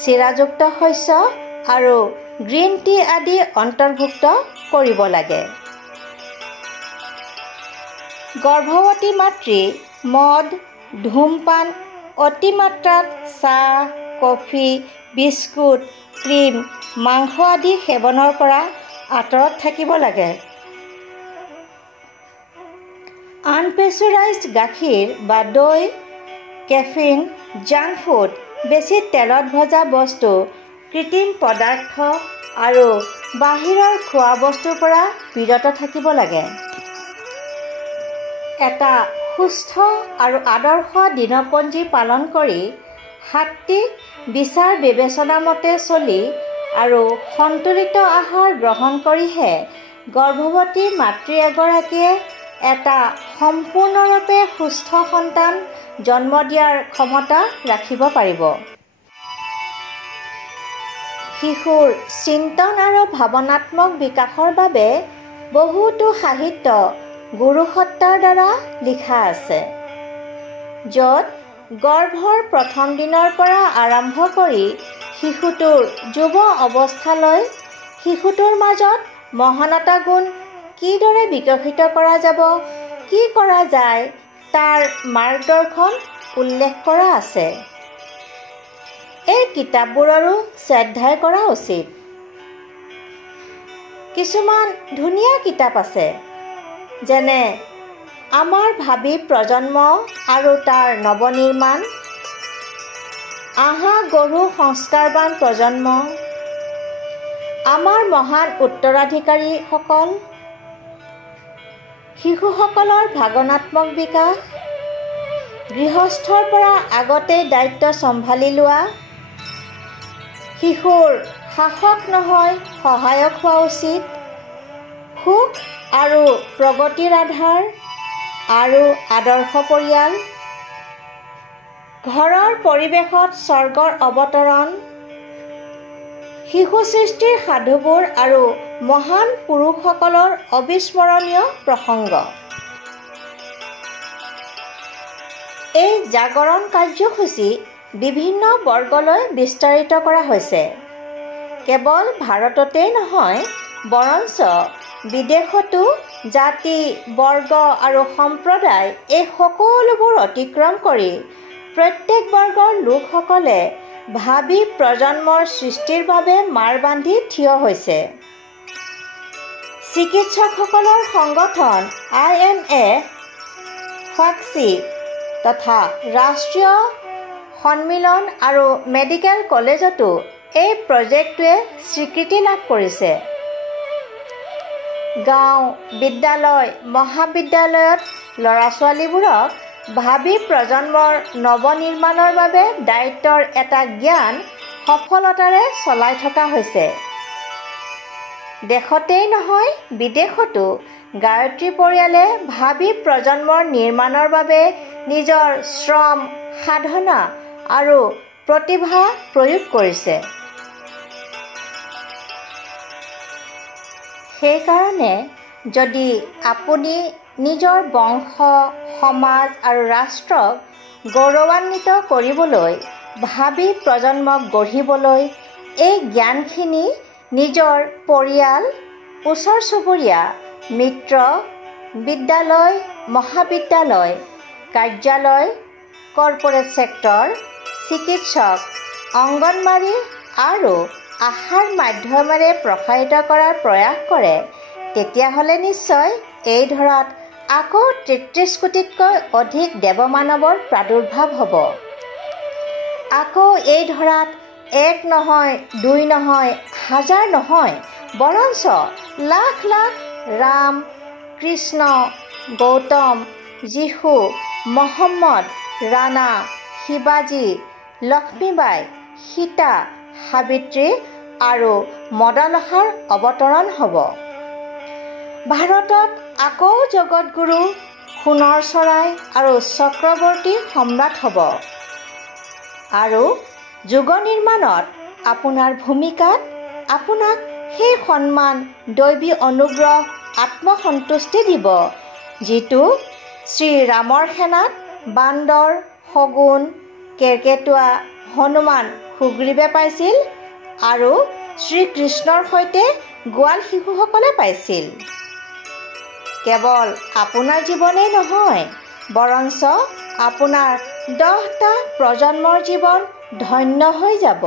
চিৰাযুক্ত শস্য আৰু গ্ৰীণ টি আদি অন্তৰ্ভুক্ত কৰিব লাগে। গৰ্ভৱতী মাতৃ মদ, ধূমপান, অতিমাত্ৰাত চাহ, কফি, বিস্কুট, ক্ৰীম, মাংস আদি সেৱনৰ পৰা আঁতৰত থাকিব লাগে। আনপ্ৰেছাৰাইজড গাখীৰ বা দৈ, কেফিন, জাংক ফুড, বেছি তেলত ভজা বস্তু, কৃত্ৰিম পদাৰ্থ আৰু বাহিৰৰ খোৱা বস্তুৰ পৰা বিৰত থাকিব লাগে। এটা সুস্থ আৰু আদৰ্শ দিনপঞ্জী পালন কৰি সাত্বিক বিচাৰ বিবেচনা মতে চলি আৰু সন্তুলিত আহাৰ গ্ৰহণ কৰিহে গৰ্ভৱতী মাতৃ এগৰাকীয়ে এটা সম্পূৰ্ণৰূপে সুস্থ সন্তান জন্ম দিয়াৰ ক্ষমতা ৰাখিব পাৰিব। শিশুৰ চিন্তন আৰু ভাৱনাত্মক বিকাশৰ বাবে বহুতো সাহিত্য গুৰুসত্তাৰ দ্বাৰা লিখা আছে, য'ত গৰ্ভৰ প্ৰথম দিনৰ পৰা আৰম্ভ কৰি শিশুটোৰ যুৱ অৱস্থালৈ শিশুটোৰ মাজত মহানতা গুণ কিদৰে বিকশিত কৰা যাব, কি কৰা যায় তাৰ মাৰ্গদৰ্শন উল্লেখ কৰা আছে। এই কিতাপবোৰৰো শ্ৰদ্ধাই কৰা উচিত। কিছুমান ধুনীয়া কিতাপ আছে, যেনে আমাৰ ভাবি প্ৰজন্ম আৰু তাৰ নৱনিৰ্মাণ, আহা গঢ়ো সংস্কাৰবান প্ৰজন্ম, আমাৰ মহান উত্তৰাধিকাৰীসকল, শিশুসকলৰ ভাৱনাত্মক বিকাশ, গৃহস্থৰ পৰা আগতেই দায়িত্ব চম্ভালি লোৱা, শিশুৰ শাসক নহয় সহায়ক হোৱা উচিত, সুখ আৰু প্ৰগতিৰ আধাৰ আৰু আদৰ্শ পৰিয়াল, ঘৰৰ পৰিৱেশত স্বৰ্গৰ অৱতৰণ, শিশু সৃষ্টিৰ সাধুবোৰ আৰু মহান পুৰুষসকলৰ অবিস্মৰণীয় প্ৰসংগ। এই জাগৰণ কাৰ্যসূচী বিভিন্ন বৰ্গলৈ বিস্তাৰিত কৰা হৈছে। কেৱল ভাৰততেই নহয়, বৰঞ্চ বিদেশতো জাতি, বৰ্গ আৰু সম্প্ৰদায় এই সকলোবোৰ অতিক্ৰম কৰি প্ৰত্যেক বৰ্গৰ লোকসকলে ভাবি প্ৰজন্মৰ সৃষ্টিৰ বাবে মাৰ বান্ধি থিয় হৈছে। চিকিৎসকসকলৰ সংগঠন IMF, ফাক্সি তথা ৰাষ্ট্ৰীয় সন্মিলন আৰু মেডিকেল কলেজতো এই প্ৰজেক্টটোৱে স্বীকৃতি লাভ কৰিছে। গাঁও, বিদ্যালয়, মহাবিদ্যালয়ত ল'ৰা-ছোৱালীবোৰক ভাবি প্ৰজন্মৰ নৱনিৰ্মাণৰ বাবে দায়িত্বৰ এটা জ্ঞান সফলতাৰে চলাই থকা হৈছে। দেশতেই নহয়, বিদেশতো গায়ত্ৰী পৰিয়ালে ভাবি প্ৰজন্মৰ নিৰ্মাণৰ বাবে নিজৰ শ্ৰম, সাধনা আৰু প্ৰতিভা প্ৰয়োগ কৰিছে। সেইকাৰণে যদি আপুনি নিজৰ বংশ, সমাজ আৰু ৰাষ্ট্ৰক গৌৰৱান্বিত কৰিবলৈ, ভাবি প্ৰজন্মক গঢ়িবলৈ এই জ্ঞানখিনি নিজৰ পৰিয়াল, ওচৰ চুবুৰীয়া, মিত্ৰ, বিদ্যালয়, মহাবিদ্যালয়, কাৰ্যালয়, কৰ্পৰেট ছেক্টৰ, চিকিৎসক, অংগনবাড়ী আৰু আশাৰ মাধ্যমেৰে প্ৰসাৰিত কৰাৰ প্ৰয়াস কৰে, তেতিয়াহ'লে নিশ্চয় এই ধৰাত আকৌ 33 কোটিতকৈ অধিক দেৱমানৱৰ প্ৰাদুৰ্ভাৱ হ'ব। আকৌ এই ধৰাত 1 নহয়, 2 নহয়, হাজাৰ নহয়, বৰঞ্চ লাখ লাখ ৰাম, কৃষ্ণ, গৌতম, যীশু, মহম্মদ, ৰাণা, শিৱাজী, লক্ষ্মীবাই, সীতা, সাবিত্ৰী আৰু মদনহাৰ অৱতৰণ হ'ব। ভাৰতত আকৌ জগতগুৰু, সোণৰ চৰাই আৰু চক্ৰৱৰ্তী সম্ৰাট হ'ব। আৰু যুগ নিৰ্মাণত আপোনাৰ ভূমিকাত আপোনাক সেই সন্মান, দৈবী অনুগ্ৰহ, আত্মসন্তুষ্টি দিব, যিটো শ্ৰীৰামৰ সেনাত বান্দৰ, শগুন, কেৰ্কেটুৱা, হনুমান, সুগ্ৰীৱে পাইছিল আৰু শ্ৰীকৃষ্ণৰ সৈতে গোৱাল শিশুসকলে পাইছিল। কেৱল আপোনাৰ জীৱনেই নহয়, বৰঞ্চ আপোনাৰ 10টা প্ৰজন্মৰ জীৱন ধন্য হৈ যাব।